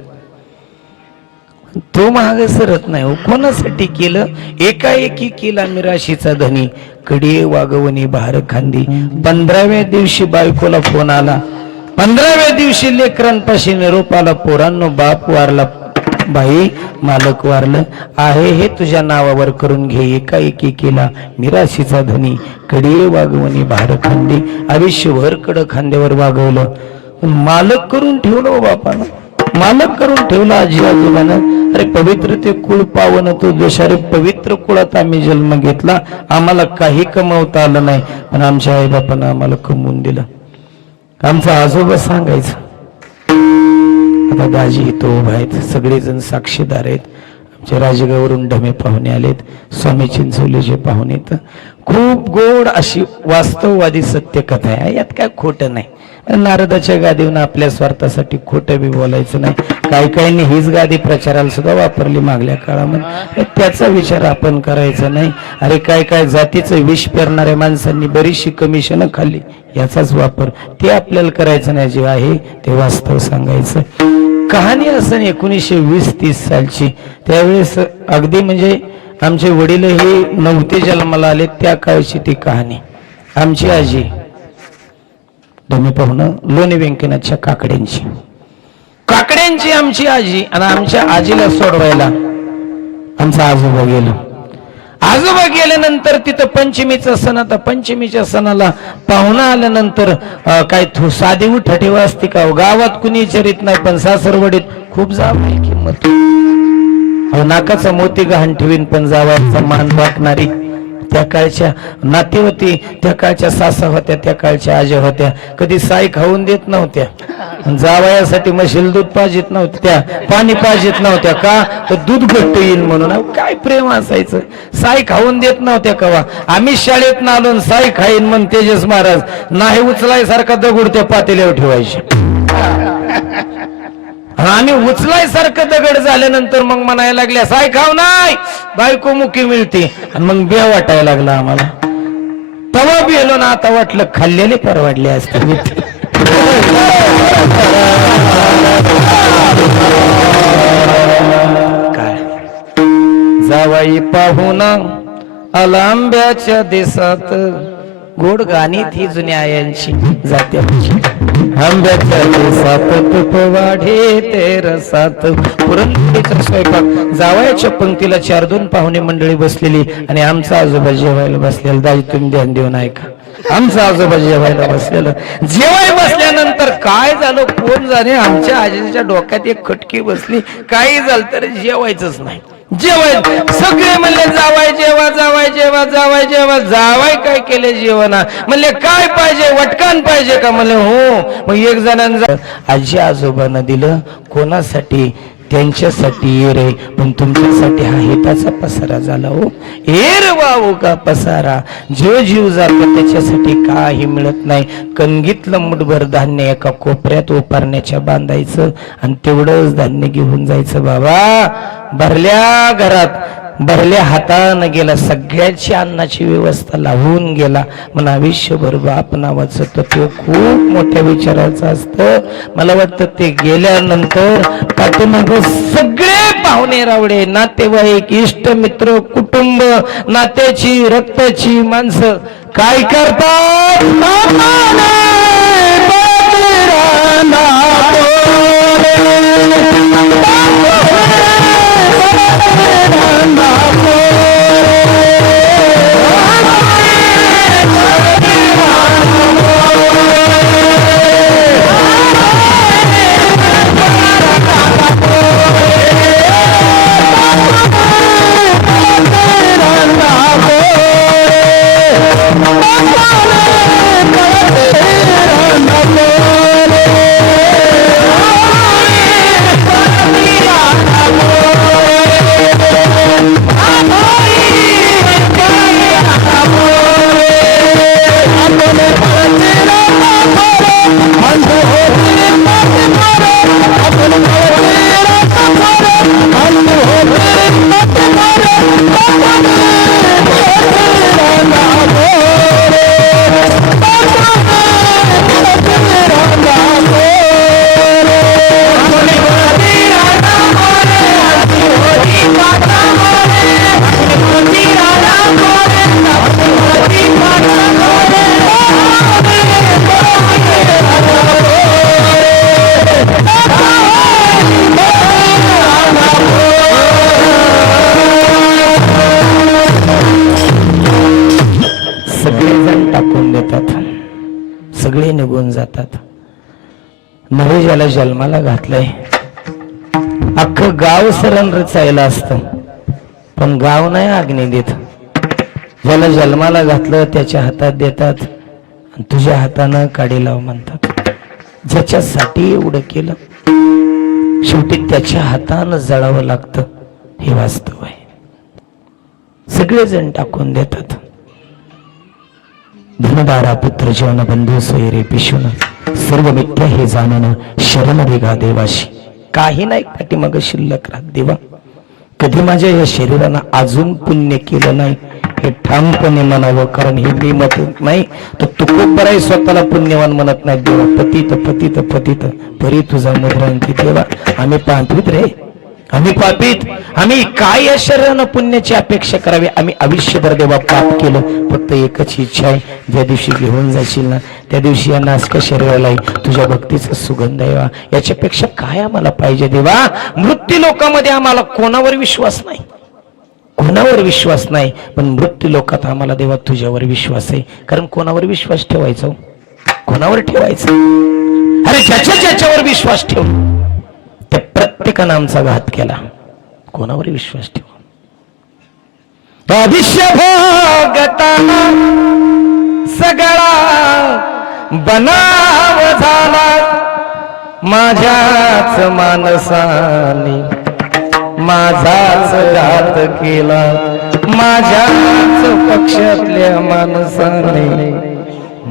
तो महाग सरत नाही. कोणासाठी केलं, एकाएकी केला मिराशीचा धनी, कडे वागवणी भार खांदी. 15व्या दिवशी बायकोला फोन आला, 15व्या दिवशी लेकरांपाशी निरोप आला, पोरांनो बाप वारला, बाई मालक वारलं आहे, हे तुझ्या नावावर करून घे. एकाएकी केला मिराशीचा धनी, कडे वागवणी भार खांदी. आयुष्यभर कड खांद्यावर वागवलं, मालक करून ठेवलं बापानं. मालक करून ठेवला आजी आजोबानं. अरे पवित्र ते कुळ पावन तो दोषारे पवित्र कुळात आम्ही जन्म घेतला. आम्हाला काही कमवता आलं नाही, पण आमच्या आई बापानं आम्हाला कमवून दिलं. आमचा आजोबा सांगायचं. आता दाजी इथं उभा आहेत, सगळेजण साक्षीदार आहेत. आमच्या राजगावरून ढमे पाहुणे आलेत, स्वामी चिंचोलीचे पाहुणे. खूप गोड अशी वास्तववादी सत्य कथा आहे, यात काय खोटं नाही. नारदाच्या गादीवरून आपल्या स्वार्थासाठी खोटं बी बोलायचं नाही. काही काहींनी हीच गादी प्रचाराला सुद्धा वापरली मागल्या काळामध्ये, त्याचा विचार आपण करायचा नाही. अरे काय काय जातीचं विष पेरणाऱ्या माणसांनी बरीचशी कमिशन खाल्ली, याचाच वापर ते आपल्याला करायचं नाही. जे आहे ते वास्तव सांगायचं. कहाणी असं 1920-30 सालची, त्यावेळेस अगदी म्हणजे आमचे वडील हे नव्हते जन्माला आले त्या काळची ती कहाणी. आमची आजी तुम्ही पाहुणं लोणी व्यंकनाथच्या काकड्यांची आमची आजी, आणि आमच्या आजीला सोडवायला आमचा आजोबा गेलो. आजोबा गेल्यानंतर तिथं पंचमीचा सण. आता पंचमीच्या सणाला पाहुणा आल्यानंतर काय साधी उठाठेवा असते का? गावात कुणी विचारित नाही, पण सासरवडीत खूप जावं किंमत. नाकाचा मोती गहाण ठेवीन, पण जावयाचा मान राखणारी त्या काळच्या नातेवती, त्या काळच्या सासा होत्या, त्या काळच्या आज्या होत्या. कधी साई खाऊन देत नव्हत्या. जावयासाठी म्हशील दूध पाजित नव्हत्या, पाणी पाजित नव्हत्या. का? तर दूध घट्ट येईल म्हणून. काय प्रेम असायचं. साई खाऊन देत नव्हत्या कवा. आम्ही शाळेत ना आलो साई खाईन म्हण तेजस महाराज नाही उचलायसारखा दगड त्या पातेल्यावर ठेवायचे. आम्ही उचलायसारखं दगड झाल्यानंतर मग म्हणायला लागल्या साय खाव नाही, बायको मुकी मिळते. आणि मग बे वाटायला लागला आम्हाला. तवा बेलो ना, आता वाटलं खाल्लेले परवडले असते. काय जावाई पाहुणा आला आंब्याच्या देशात, गोड गाणी ती जुन्या आयांची जाते. आंब्याच्या देशात तुप वाढे ते रसात. पुरणपोळीचा स्वयंपाक. जावयाच्या पंक्तीला 4-2 पाहुणे मंडळी बसलेली, आणि आमचा आजोबा जेवायला बसलेला. दाजी तुम्ही ध्यान देऊन ऐका. आमचा आजोबा जेवायला बसलेलं. जेवाय बसल्यानंतर काय झालं कोण जाणे, आमच्या आजीच्या डोक्यात एक खटकी बसली. काही झालं तर जेवायचंच नाही. जेवाय सगळे म्हणले जावाय जेवा, जावाय जेवा, जावाय जेवा. जावाय काय केले जेवणा? म्हणले काय पाहिजे, वटकान पाहिजे का? म्हणले हो. मग एक जणांना आजी आजोबांना दिलं. कोणासाठी? त्यांच्यासाठी ये रे, पण तुमच्यासाठी हा हिताचा पसारा झाला. हो हेर वाव का पसारा. जो जीव जातो त्याच्यासाठी काही मिळत नाही. कणगीतलं मुठभर धान्य एका कोपऱ्यात उपारण्याच्या बांधायचं, आणि तेवढंच धान्य घेऊन जायचं. बाबा भरल्या घरात भरल्या हातानं गेला, सगळ्याची अन्नाची व्यवस्था लावून गेला. म्हणून आयुष्यभर बाप नावाचं तत्व खूप मोठ्या विचाराचं असतं. मला वाटतं ते गेल्यानंतर पाठीमाग सगळे पाहुणे रावडे, नातेवाईक, इष्ट मित्र, कुटुंब, नात्याची रक्ताची माणसं काय करतात? सगळे निघून जातात. नवे ज्याला जन्माला घातलंय अख्खं गाव सरण रचायला असतं, पण गाव नाही आग्ने देत. ज्याला जन्माला घातलं त्याच्या हातात देतात, तुझ्या हातानं काडी लाव म्हणतात. ज्याच्यासाठी एवढं केलं शेवटी त्याच्या हातानं जळावं लागतं, हे वास्तव आहे. सगळेजण टाकून देतात. धनदारा पुत्र जीवन बंधू सोयरे पिशून सर्व मिथ्या हे जाणून शरण गा देवाशी. काही नाही पाठीमागं शिल्लक राहत. देवा कधी माझ्या या शरीरानं अजून पुण्य केलं नाही हे ठामपणे म्हणावं, कारण हे मी म्हणत नाही तर तुकोबराई स्वतःला पुण्यवान म्हणत नाही. देवा पतित पतित पतित परी तुझा मुद्रांकी. देवा आम्ही पापित रे, आम्ही पापित. आम्ही काय या शरीरानं पुण्याची अपेक्षा करावी. आम्ही आयुष्यभर देवा पाप केलं. फक्त एकच इच्छा आहे, ज्या दिवशी घेऊन जाशील ना त्या दिवशी या नासक शरीराला तुझ्या भक्तीचा सुगंध यावा. याच्यापेक्षा काय आम्हाला पाहिजे देवा. मृत्यू लोकांमध्ये आम्हाला कोणावर विश्वास नाही, कोणावर विश्वास नाही, पण मृत्यू लोकात आम्हाला देवा तुझ्यावर विश्वास आहे. कारण कोणावर विश्वास ठेवायचा, कोणावर ठेवायचा. अरे ज्याच्यावर विश्वास ठेव त्या प्रत्येकानं आमचा घात केला. कोणावर विश्वास ठेवा. भविष्य भोगता सगळा बनाव झाला माझ्याच मानसाने, माझाच घात केला माझ्याच पक्षातल्या माणसाने,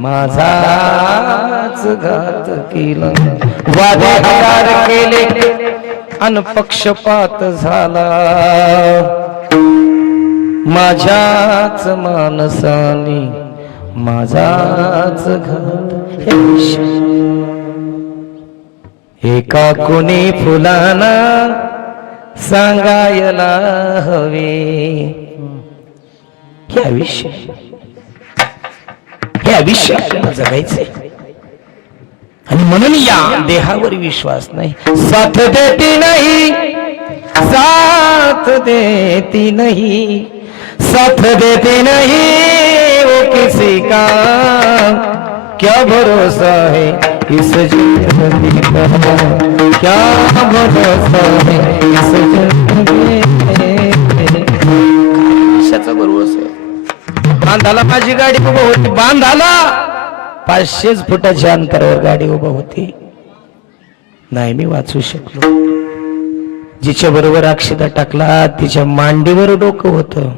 माझाच घात केला. वादाकार केले अनपक्षपात झाला माझ्याच माणसाने, माझाच घात. एका कोणी फुलाना सांगायला हवे हे आयुष्य, हे आयुष्य आपल्याला जगायचंय. आणि म्हणून या देहावर विश्वास नाही. साथ देती नाही, साथ देती नहीं, साथ देती नहीं वो किसी का, क्या भरोसा है इस जिंदगी का, क्या भरोसा है इस जिंदगी कशाचा भरोसा आहे. बांधाला माझी गाडी उभं होती, बांधाला 500 फुटाच्या अंतरावर गाडी उभं होती. नाही मी वाचू शकलो. जिच्या बरोबर अक्षता टाकला तिच्या मांडीवर डोकं होतं,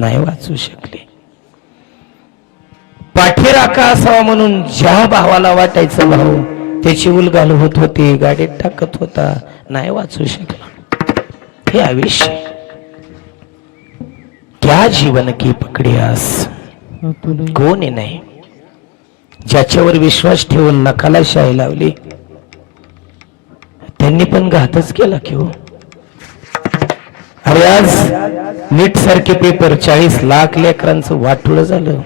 नाही वाचू शकले. पाठीराखा असावा म्हणून ज्या भावाला वाटायचं भाऊ त्याची उलगाल होत होती, गाडीत टाकत होता, नाही वाचू शकला. हे आयुष्य. क्या जीवन की पकडियास कोणी नाही. ज्याच्यावर विश्वास ठेवून नकाला शाही लावली त्यांनी पण घातच केला की हो. अरे आज नीट सारखे पेपर 40 लाख लेकरांचं वाटोळं झालं,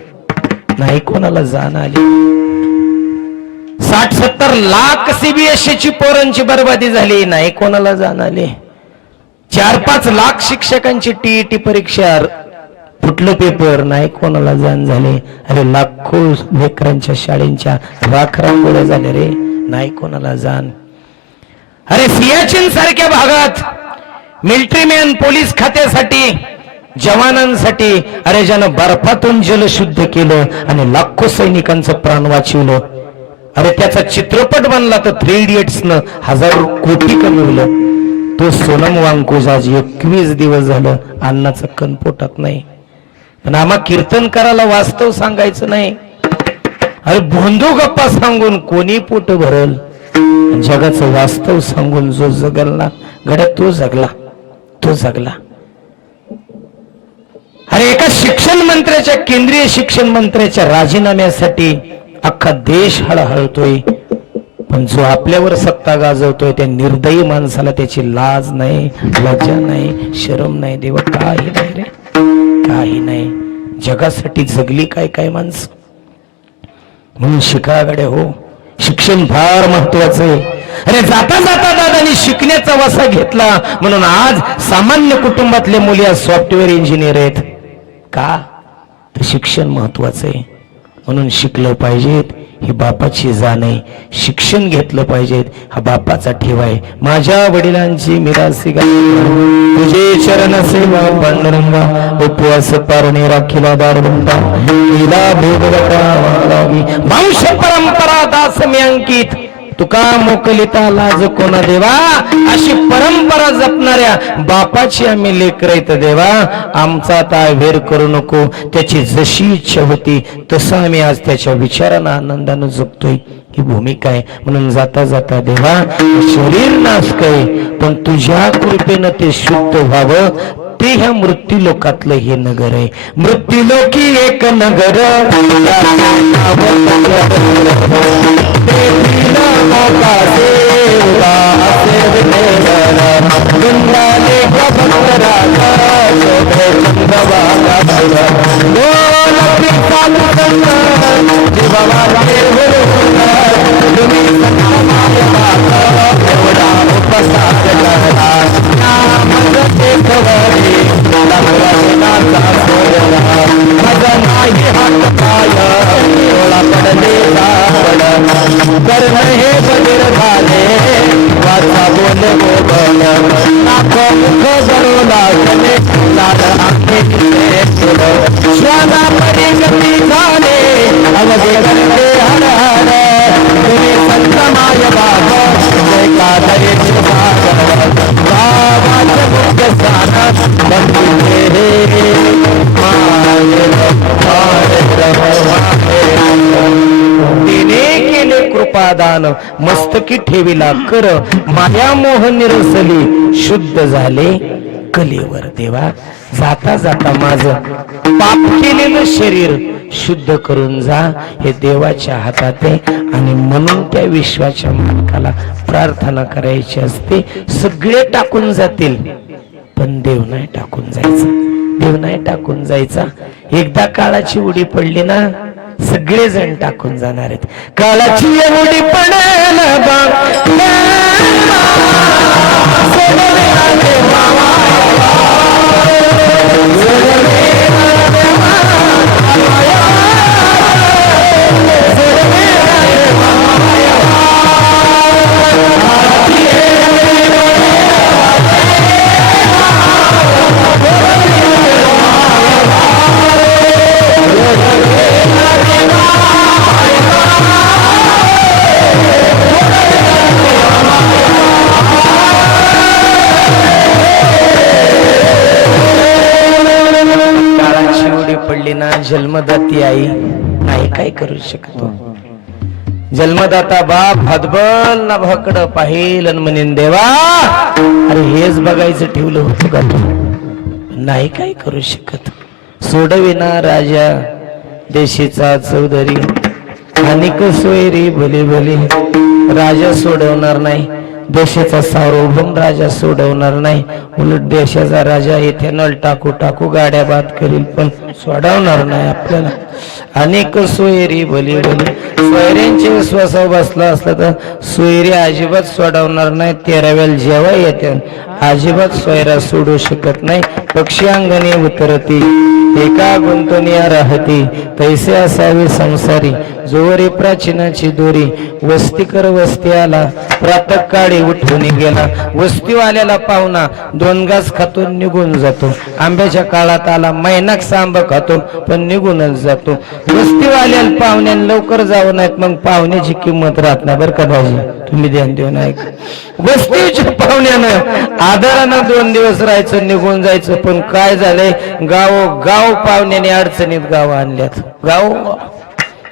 नाही कोणाला जाण आली. 60-70 लाख सीबीएसई ची पोरांची बर्बादी झाली, नाही कोणाला जाण आले. 4-5 लाख शिक्षकांची टीईटी परीक्षा फुटलं पेपर, नाही कोणाला जाण झाले. अरे लाखो लेकरांच्या शाळेंच्या राखरांगोळ्या झाले रे, नाही कोणाला जाण. अरे सियाचीन सारख्या भागात मिलिटरीमॅन पोलीस खात्यासाठी जवानांसाठी अरे ज्यानं बर्फातून जल शुद्ध केलं आणि लाखो सैनिकांचं प्राण वाचवलं. अरे त्याचा चित्रपट बनला तर 3 इडियट्सनं 1000 कोटी कमवलं. तो सोनम वांगचुक आज 21 दिवस झालं अन्नाचं कण पोटात नाही. पण आम्हा कीर्तन करायला वास्तव सांगायचं नाही. अरे भोंदू गप्पा सांगून कोणी पोट भरल. जगाचं वास्तव सांगून जो जगल ना गड्या तो जगला, तो जगला. अरे एका शिक्षण मंत्र्याच्या, केंद्रीय शिक्षण मंत्र्याच्या राजीनाम्यासाठी अख्खा देश हळहळतोय. पण जो आपल्यावर सत्ता गाजवतोय त्या निर्दयी माणसाला त्याची लाज नाही, लज्जा नाही, शरम नाही. देवा काही नाही रे, काही नाही. जगासाठी जगली काय काय माणसं. म्हणून शिकागडे हो, शिक्षण फार महत्वाचं आहे. अरे जाता जाता दादानी शिकण्याचा वसा घेतला म्हणून आज सामान्य कुटुंबातले मुली आज सॉफ्टवेअर इंजिनियर आहेत. का तर शिक्षण महत्वाचं आहे. म्हणून शिकलं पाहिजेत, ही बापाची जाण आहे. शिक्षण घेतलं पाहिजेत, हा बापाचा ठेवा आहे. माझ्या वडिलांची मिरासी तुझे चरण सेवा पांडुरंगा, उपवास पारणे राखीला दारबंदा, केला भोगवटा लागी वंश परंपरा दास मी अंकित, तुका मोकलिता लाज कोण देवा, अशी परंपरा जपणाऱ्या बापाची आम्ही लेकरं देवा. आमचा आता वेर करू नको. त्याची जशी इच्छा होती तसं आम्ही आज त्याच्या विचारानं आनंदानं जगतोय. ही भूमिका आहे. म्हणून जाता जाता देवा, शरीर नासकय पण तुझ्या कृपेनं ते शुद्ध व्हावं. ते ह्या मृत्यू लोकातलं हे नगर आहे. मृत्यू लोकी एक नगर, कृपादान मस्तकी ठेविला कर, माया मोह निरसली शुद्ध झाले कलेवर. देवा, जाता जाता माझं पाप केलेलं शरीर शुद्ध करून जा, हे देवाच्या हातात आहे. आणि म्हणून त्या विश्वाच्या मालकाला प्रार्थना करायची असते. सगळे टाकून जातील पण देव नाही टाकून जायचा. देव नाही टाकून जायचा. एकदा काळाची उडी पडली ना, सगळे जण टाकून जाणार आहेत. काळाची उडी पडेल जन्मदाती आई नाही काय करू शकतो. जन्मदाता बाप हदबल ना भकड पाहिल म्हणेन देवा, अरे हेच बघायचं ठेवलं होतं का तू? नाही काय करू शकत. सोडविना राजा देशीचा चौधरी, अनेक सोयरी भले भले. राजा सोडवणार नाही, देशाचा सार्वभौम राजा सोडवणार नाही. उलट देशाचा राजा येथे नळ टाकू टाकू गाड्या बाद करील पण सोडवणार नाही आपल्याला. अनेक सोयरी भली भली. सोयऱ्यांचे विश्वासावर बसला असला तर सोयरी अजिबात सोडवणार नाही. 13व्याला जेव्हा येते अजिबात सोयरा सोडू शकत नाही. पक्षी अंगणी उतरती एका गुंतवणीया राहती, तैसे असावे संसारी. जोरी प्राचीनाची दोरी, वस्तीकर वस्ती आला प्रातः काळी उठून गेला. वस्तीवाल्याला पाहुणा 2 घास खातो निघून जातो. आंब्याच्या काळात आला मैनाक सांब खातो पण निघूनच जातो. वस्तीवाल्याला पाहुण्याने लवकर जाऊ नाहीत मग पाहुण्याची किंमत राहत नाही. बरं का भाजी, तुम्ही ध्यान देऊन ऐक. वस्तीच्या पाहुण्यानं आदरानं 2 दिवस राहायचं निघून जायचं. पण काय झालंय, गाव पाहुण्याने अडचणीत गाव आणल्यात. गाव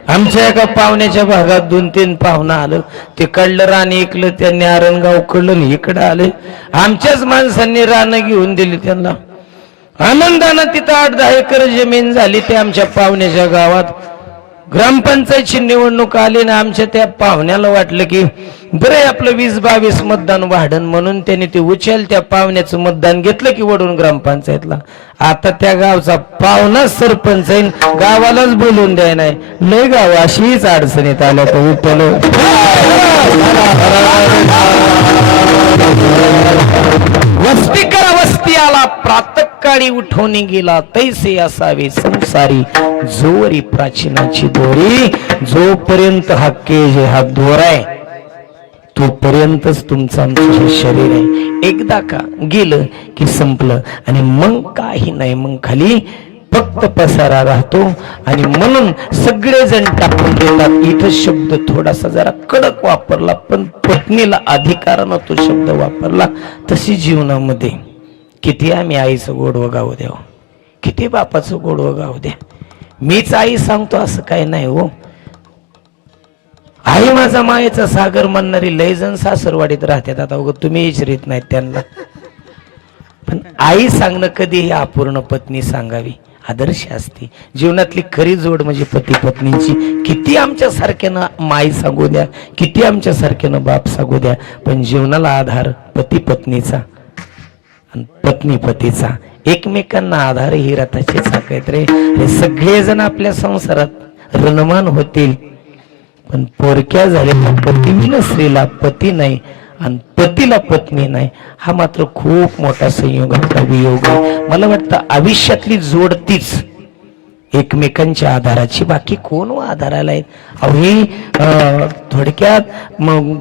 आमच्या एका पाहुण्याच्या भागात 2-3 पाहुणा आलं. ते कडलं रान ऐकलं त्यांनी, आरणगाव कडलं इकडं आले. आमच्याच माणसांनी रानं घेऊन दिली त्यांना. आनंदानं तिथं 8-10 एकर जमीन झाली. ते आमच्या पाहुण्याच्या गावात ग्रामपंचायतची निवडणूक आली ना, आमच्या त्या पाहुण्याला वाटलं की बरं आपलं 20-22 मतदान वाढन म्हणून त्यांनी ते उचल त्या पाहुण्याचं मतदान घेतलं की वडून ग्रामपंचायतला. आता त्या गावचा पाहुणा सरपंच आहे, गावालाच बोलून द्याय नाही. लय गाव अशीच अडचणीत आल्या तर विठ्ठल. वस्ती करा वस्ती आला प्रातःकाळी कडी उठवणे गेला तैसे असावे संसारी जोरी प्राचीनाची दोरी जोपर्यंत हा केज हा दोर आहे तोपर्यंतच तुमचं आमचं हे शरीर आहे एकदा का गेलं की संपलं आणि मग काही नाही मग खाली फक्त पसारा राहतो आणि म्हणून सगळेजण टाकून देतात इथं शब्द थोडासा जरा कडक वापरला पण पत्नीला अधिकारानं तो शब्द वापरला तशी जीवनामध्ये किती आम्ही आईचं गोडवं गाऊ द्यावं किती बापाचं गोडवं गाऊ द्या मीच आई सांगतो असं काही नाही हो आई माझा मायेचा सागर म्हणणारी लय जण सासरवाडीत राहतात आता उगाच तुम्ही विचारित नाहीत त्यांना पण आई सांगणं कधीही अपूर्ण पत्नी सांगावी आदर्श असते जीवनातली खरी जोड म्हणजे पती पत्नींची किती आमच्या सारख्यानं माई सांगू द्या किती आमच्या सारख्यानं बाप सांगू द्या पण जीवनाला आधार पती पत्नीचा आणि पत्नी पतीचा एकमेकांना आधार ही रथाची चाक आहेत रे हे सगळेजण आपल्या संसारात रणमान होतील पण पोरक्या झालेल्या पतीला स्त्रीला पती नाही आणि पतीला पत्नी नाही हा मात्र खूप मोठा संयोगाचा वियोग आहे मला वाटतं आयुष्यातली जोड तीच एकमेकांच्या आधाराची बाकी कोण आधाराला आहेत अहो ही थोडक्यात मग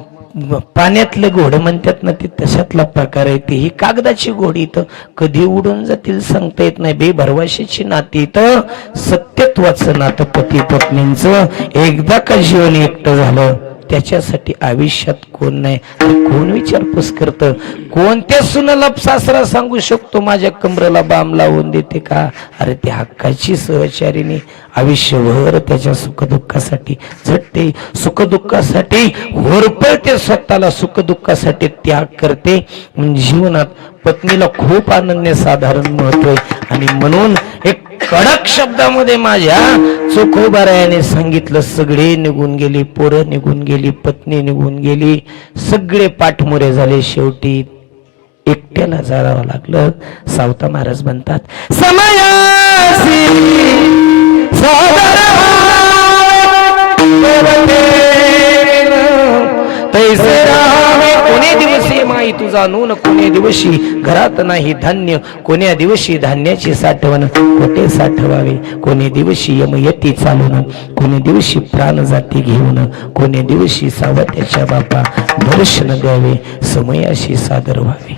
पाण्यातले घोड म्हणतात ना ते तशातला प्रकार आहे ते ही कागदाची घोडी तर कधी उडून जातील सांगता येत नाही बेभरवशीची नाती तर सत्यत्वाचं नातं पती पत्नींचं एकदा का जीवन एकटं झालं त्याच्यासाठी आयुष्यात कोण नाही कोण विचारपूस करतं कोणत्या सुनाला सासरा सांगू शकतो माझ्या कमरेला बाम लावून देते का अरे ती हक्काची सहचारिणी आयुष्यभर त्याच्या सुखदुःखासाठी झटते सुखदुःखासाठी होरपळते स्वतःला सुखदुःखासाठी त्याग करते जीवनात पत्नीला खूप अनन्य साधारण महत्व आहे आणि म्हणून एक कडक शब्दामध्ये माझ्या चोखोबारायाने सांगितलं सगळे निघून गेली पोरं निघून गेली पत्नी निघून गेली सगळे पाठमोरे झाले शेवटी एकट्याला जावं लागलं सावता महाराज म्हणतात समयासी तैसे राहावे कोणे दिवशी माई तुझा नून कोणे दिवशी घरात नाही धान्य कोण्या दिवशी धान्याची साठवण कोठे साठवावे कोणे दिवशी यमयती चालून कोणे दिवशी प्राण जाती घेऊन कोणे दिवशी सावत्याच्या बापा दर्शन द्यावे समयाशी सादर व्हावे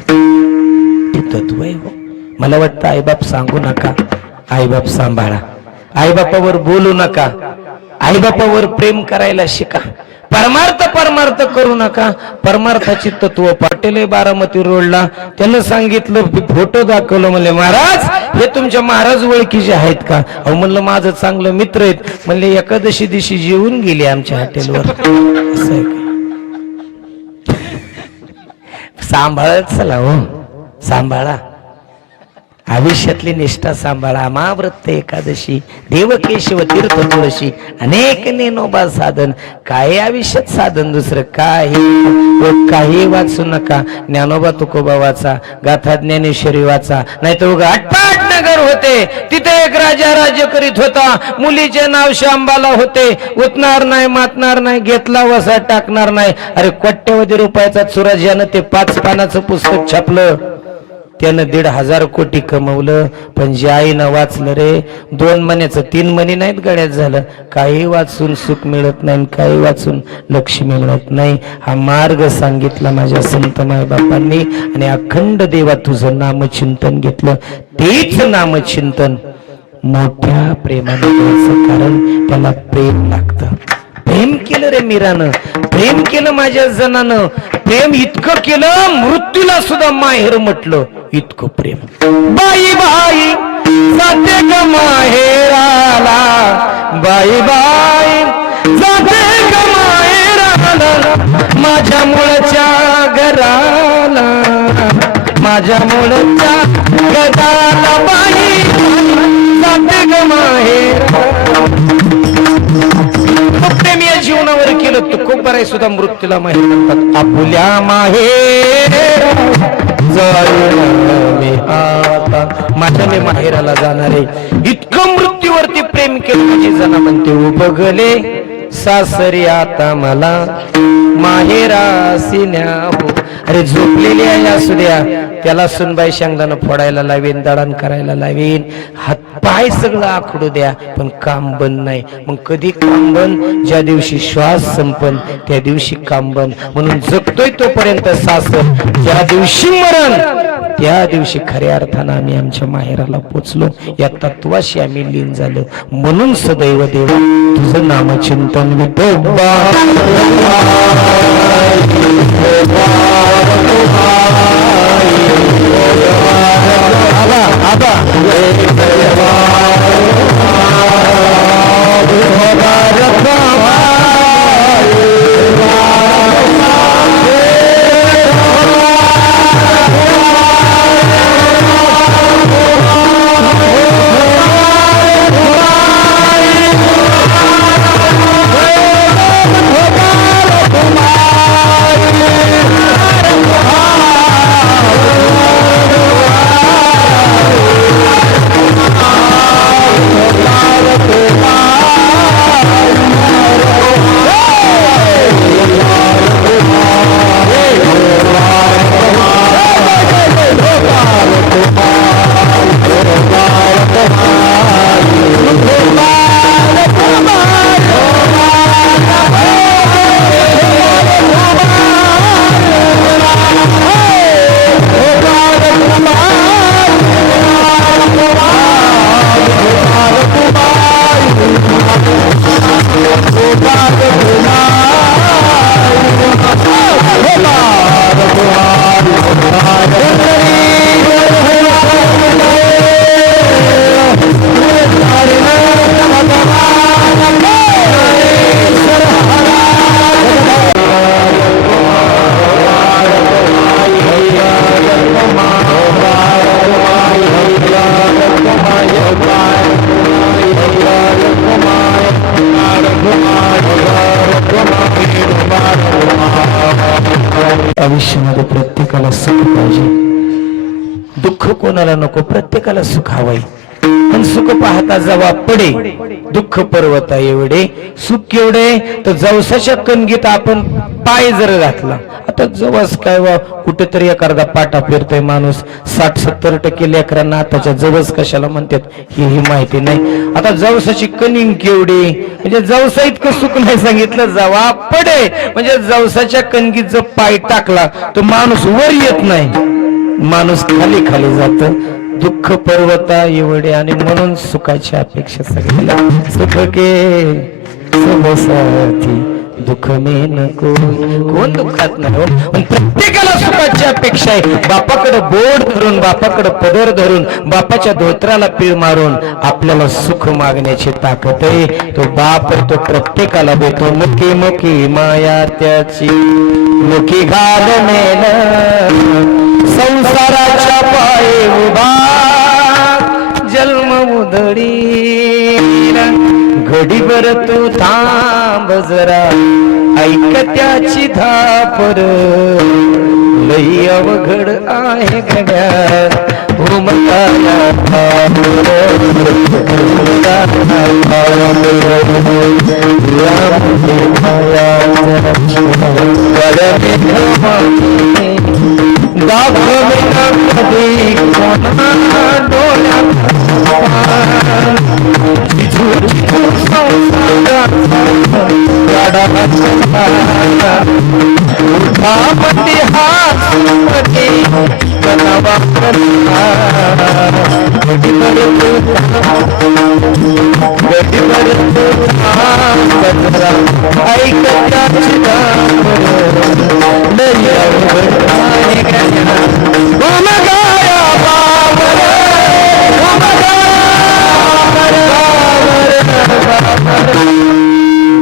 ते तत्व आहे हो मला वाटतं आईबाप सांगू नका आईबाप सांभाळा आईबापावर बोलू नका आईबापावर प्रेम करायला शिका परमार्थ करू नका परमार्थाची तत्व पाटील बारामती रोडला त्यानं सांगितलं फोटो दाखवलं म्हणले महाराज हे तुमच्या महाराज ओळखीचे आहेत का अहो म्हणलं माझं चांगलं मित्र आहेत म्हणले एकादशी दिवशी जेवून गेले आमच्या हॉटेलवर असं सांभाळत चला हो सांभाळा आयुष्यातली निष्ठा सांभाळा महाव्रत एकादशी देवकेशव तीर्थ तुळशी अनेक नेनोबा साधन काय आयुष्यात साधन दुसरं काही वाचू नका ज्ञानोबा तुकोबा वाचा गाथा ज्ञानेश्वरी वाचा नाही तर आटपाट नगर होते तिथे एक राजा राज्य करीत होता मुलीचे नाव शांबाला होते उतणार नाही मातणार नाही घेतला वसा टाकणार नाही अरे कोट्यवधी रुपयाचा चुरा ज्यानं ते 5 पानाचं पुस्तक छापलं त्यानं 1,500 कोटी कमवलं पण जे आईनं वाचलं रे 2 महिन्याचं 3 महिने नाहीत गड्यात झालं काही वाचून सुख मिळत नाही काही वाचून लक्ष्मी मिळत नाही हा मार्ग सांगितला माझ्या संत माय बापांनी आणि अखंड देवा तुझं नामचिंतन घेतलं तेच नामचिंतन मोठ्या प्रेमाने घ्यायचं कारण त्याला प्रेम लागतं प्रेम केलं रे मीरानं प्रेम केलं माझ्या जनानं प्रेम इतकं केलं मृत्यूला सुद्धा माहेर म्हटलं इतकं प्रेम बाई बाई जाते ग माहेराला बाई बाई जाते ग माहेराला माझ्या मुळच्या घराला माझ्या मुळच्या घराला बाई जाते ग माहेराला प्रेम या जीवनावर केलं तर खूप बरं सुद्धा मृत्यूला माहेर म्हणतात आपुल्या माहेर आता माझ्या मी माहेराला जाणार आहे इतकं मृत्यूवरती प्रेम केलं म्हणजे जना म्हणते उबगले सासरी आता मला माहेरासी न्यावो अरे झोपलेली आहे असू द्या त्याला सुनबाई शेंगदाणं फोडायला लावीन, दळण करायला लावीन, हातपाय सगळं आखडू द्या, पण काम बंद नाही. मग कधी काम बंद? ज्या दिवशी श्वास संपन त्या दिवशी काम बंद. म्हणून जगतोय तोपर्यंत सासर, ज्या दिवशी मरण त्या दिवशी खऱ्या अर्थानं आम्ही आमच्या माहेराला पोचलो. या तत्वाशी आम्ही लीन झालो. म्हणून सदैव देवा तुझं नामचिंतन विठोबा. आयुष्यामध्ये प्रत्येकाला सुख पाहिजे, दुःख कोणाला नको, प्रत्येकाला सुख हवंय. पण सुख पाहता जवा पडे दुःख पर्वता एवढे, सुख एवढे तर जवसाच्या कणगीत आपण पाय जर घातला, आता जवस काय वा कुठेतरी एखादा पाटा फिरतोय माणूस, 60-70% लेकरांना आताच्या जवस कशाला म्हणतात ही माहिती नाही. आता जवसाची कणिंग केवढी, म्हणजे जवसा इतकं सुख नाही सांगितलं, जवा पडे म्हणजे जवसाच्या कणगीत जर पाय टाकला तो माणूस वर येत नाही, माणूस खाली खाली जात. दुःख पर्वता एवढे आणि म्हणून सुखाची अपेक्षा सगळ्याला. सुख के सब साथी दुःख में नको, कोण दुःखात नाही, पण प्रत्येकाला सुखाची अपेक्षा आहे. बापाकडे बोट धरून, बापाकडे पदर धरून, बापाच्या धोत्राला पीळ मारून आपल्याला सुख मागण्याची ताकद आहे. तो बाप तो प्रत्येकाला देतो. मुखी मुखी माया त्याची, मुखी घालनेल संसाराच्या पाये उभा, जन्म उधळी घडीभर तू थांब जरा, ऐक त्याची धापर लई अवघड आहे घड्या.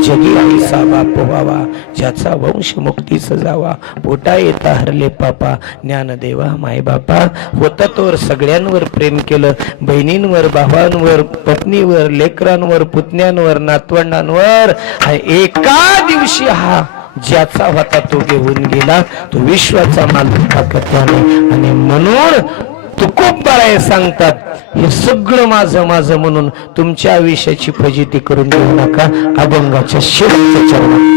जगी आईसा बाप व्हावा, ज्याचा वंश मुक्तीचा जावा, पोटा येता हरले पापा. ज्ञानदेवा माय बापा होता तोवर सगळ्यांवर प्रेम केलं, बहिणींवर, भावांवर, पत्नीवर, लेकरांवर, पुतण्यांवर, नातवंडांवर. एका दिवशी हा ज्याचा होता तो घेऊन गेला, तो विश्वाचा मालक त्याने. आणि म्हणून तुकोबाराय सांगतात, हे सगळं माझं माझं म्हणून तुमच्या आयुष्याची फजिती करून देऊ नका. अभंगाच्या शेवटच्या चरणात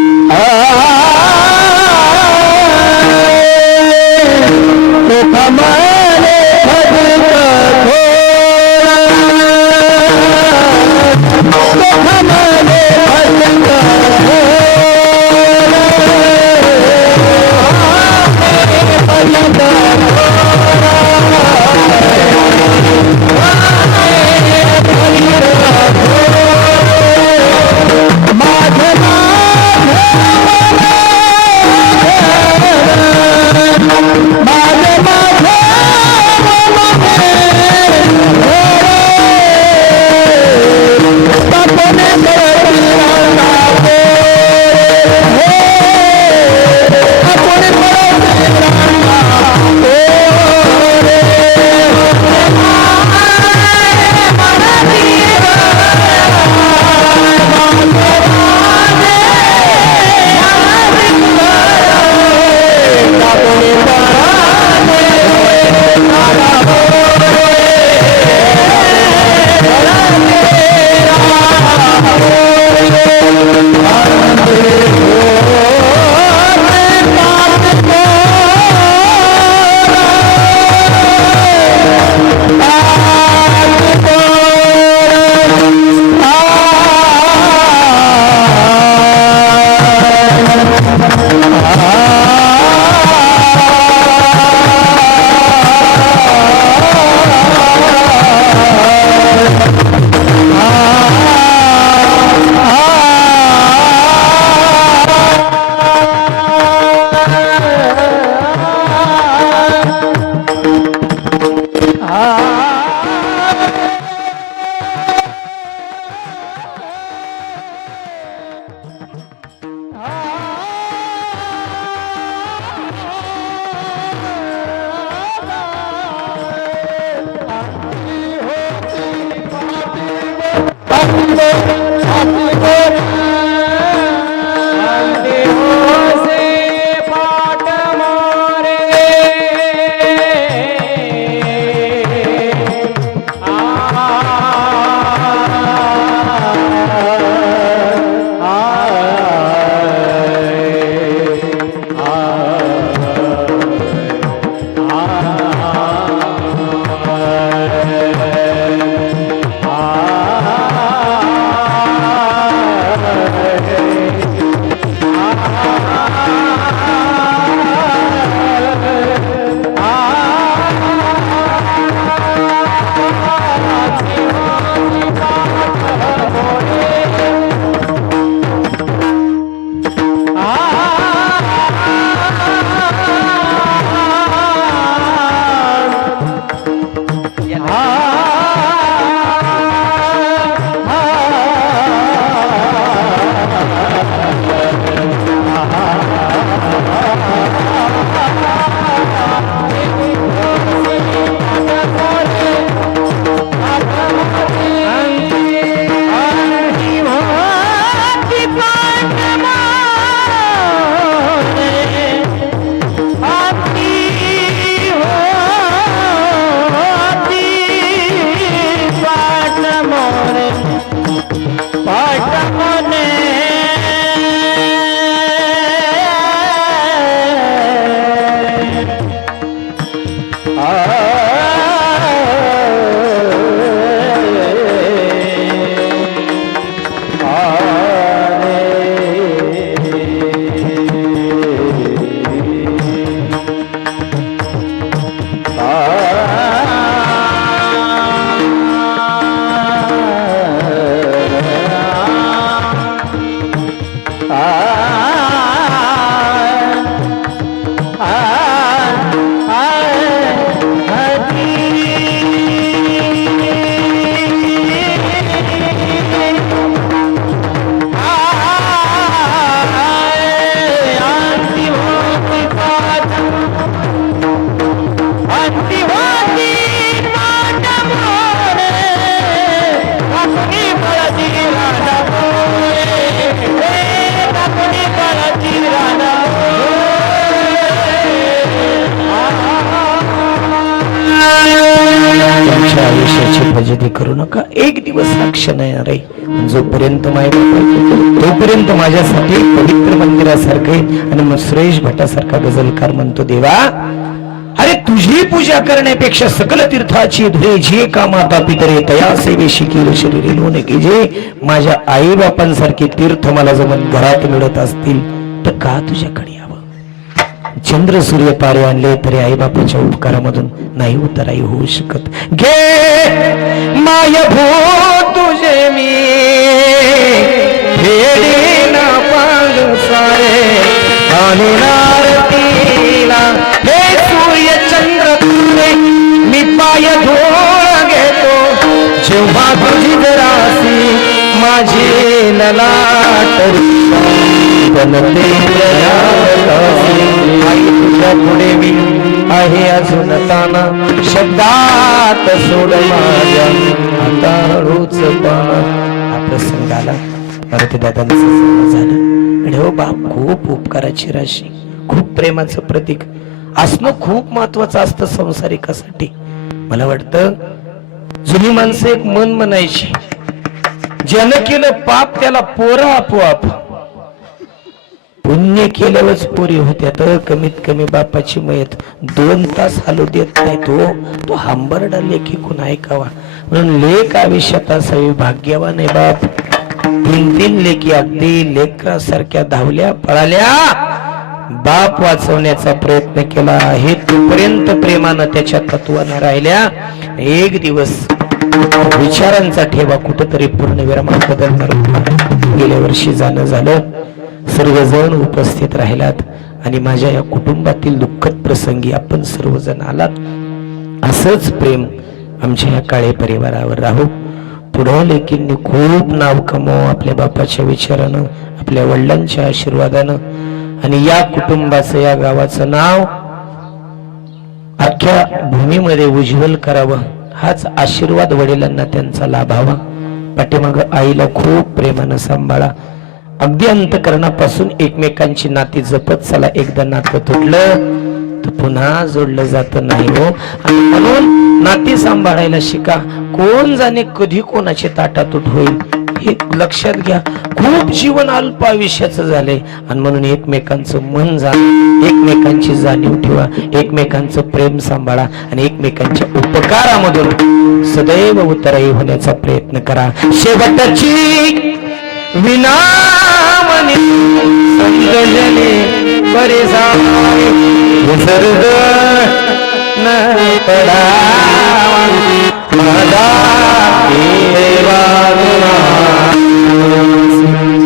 आयुष्याची फजिती करू नका. एक दिवस हा क्षण येणार आहे, जोपर्यंत माय तोपर्यंत माझ्यासाठी पवित्र मंदिरासारखे आणि मग सुरेश भटासारखा गझलकार म्हणतो, देवा अरे तुझी पूजा करण्यापेक्षा सकल तीर्थाची धुरे जे का माता पितरे तया सेवेशी केलं शरीर लोणे की जे माझ्या आई बापांसारखे तीर्थ मला जमन घरात मिळत असतील तर का तुझ्याकडे यावं. चंद्र सूर्य तारे आणले तरी आई बापाच्या उपकारामधून नाही उतराई होऊ शकत. घे माय भू तुझे मी फेडी ना पांग सारे आरतीला हे सूर्य चंद्र तुझे मी पाय धोळ घेतो जेव्हा तुझी जरासी माझी ललाट बनते आई तुझ्या पुढे मी आहे अजून ताना शब्दात सोड माझ्या आता हळूच पाना. हा प्रसंग आला मारुती दादांचं झालं. हो बाप खूप उपकाराची राशी, खूप प्रेमाचं प्रतीक असणं खूप महत्वाचं असतं संसारिकासाठी. मला वाटतं जुनी माणसं एक मन म्हणायची, ज्यानं केलं पाप त्याला पोरं आपोआप, पुण्य केल्यावरच पोरी होत्या. तर कमीत कमी बापाची मयत 2 तास हालू देत नाही तो हंबरडा लेखी कोण ऐकावा. म्हणून लेख आयुष्यात असावी. भाग्यवान आहे बाप. 3 लेखी अगदी लेकरासारख्या धावल्या पळाल्या, बाप वाचवण्याचा प्रयत्न केला. हे तोपर्यंत प्रेमानं त्याच्या तत्वानं राहिल्या. एक दिवस विचारांचा ठेवा कुठेतरी पूर्णविरामात बदलणार. गेल्या वर्षी जाणं झालं, सर्वजण उपस्थित राहिलात आणि माझ्या या कुटुंबातील दुःखद प्रसंगी आपण सर्वजण आलात. असंच प्रेम आमच्या या काळे परिवारावर राहू. पुढं लेकींनी खूप नाव कमव आपल्या बापाच्या विचारानं, आपल्या वडिलांच्या आशीर्वादानं, आणि या कुटुंबाचं या गावाचं नाव अख्ख्या भूमीमध्ये उज्ज्वल करावं. हाच आशीर्वाद वडिलांना त्यांचा लाभावा. पाठीमाग आईला खूप प्रेमानं सांभाळा. अगदी अंतकरणापासून एकमेकांची नाती जपत चला. एकदा नातं तुटलं तर पुन्हा जोडलं जात नाही हो. आणि म्हणून नाती सांभाळायला शिका. कोण जाणे कधी कोणाचे ताटातूट होईल हे लक्षात घ्या. खूप जीवन अल्प आयुष्याचं झालंय आणि म्हणून एकमेकांचं मन जाणं, एकमेकांची जाणीव ठेवा, एकमेकांचं प्रेम सांभाळा आणि एकमेकांच्या उपकारामधून सदैव उतराई होण्याचा प्रयत्न करा. शेवटची विनामनी संगजने बरे जाय विसर्ग न पडावा माझा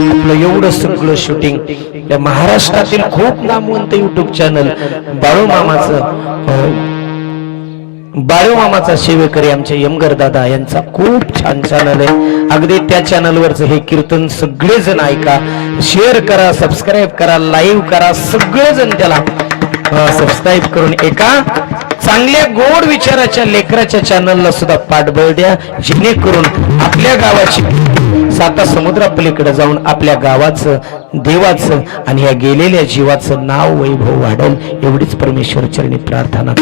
आपलं एवढं सगळं शूटिंग या महाराष्ट्रातील खूप नामवंत युट्यूब चॅनल बाळू मामाचा सेवेकरी आमचे यमगर दादा यांचा खूप छान चॅनल आहे. अगदी त्या चॅनलवरच हे कीर्तन सगळेजण ऐका, शेअर करा, सबस्क्राईब करा, लाईव्ह करा. सगळेजण त्याला सबस्क्राईब करून एका चांगल्या गोड विचाराच्या लेकराच्या चॅनलला सुद्धा पाठबळ द्या, जेणेकरून आपल्या गावाची साता समुद्रापलीकडे जाऊन आपल्या गावाचं, देवाचं आणि या गेलेल्या जीवाचं नाव वैभव वाढेल एवढीच परमेश्वर चरणी प्रार्थना.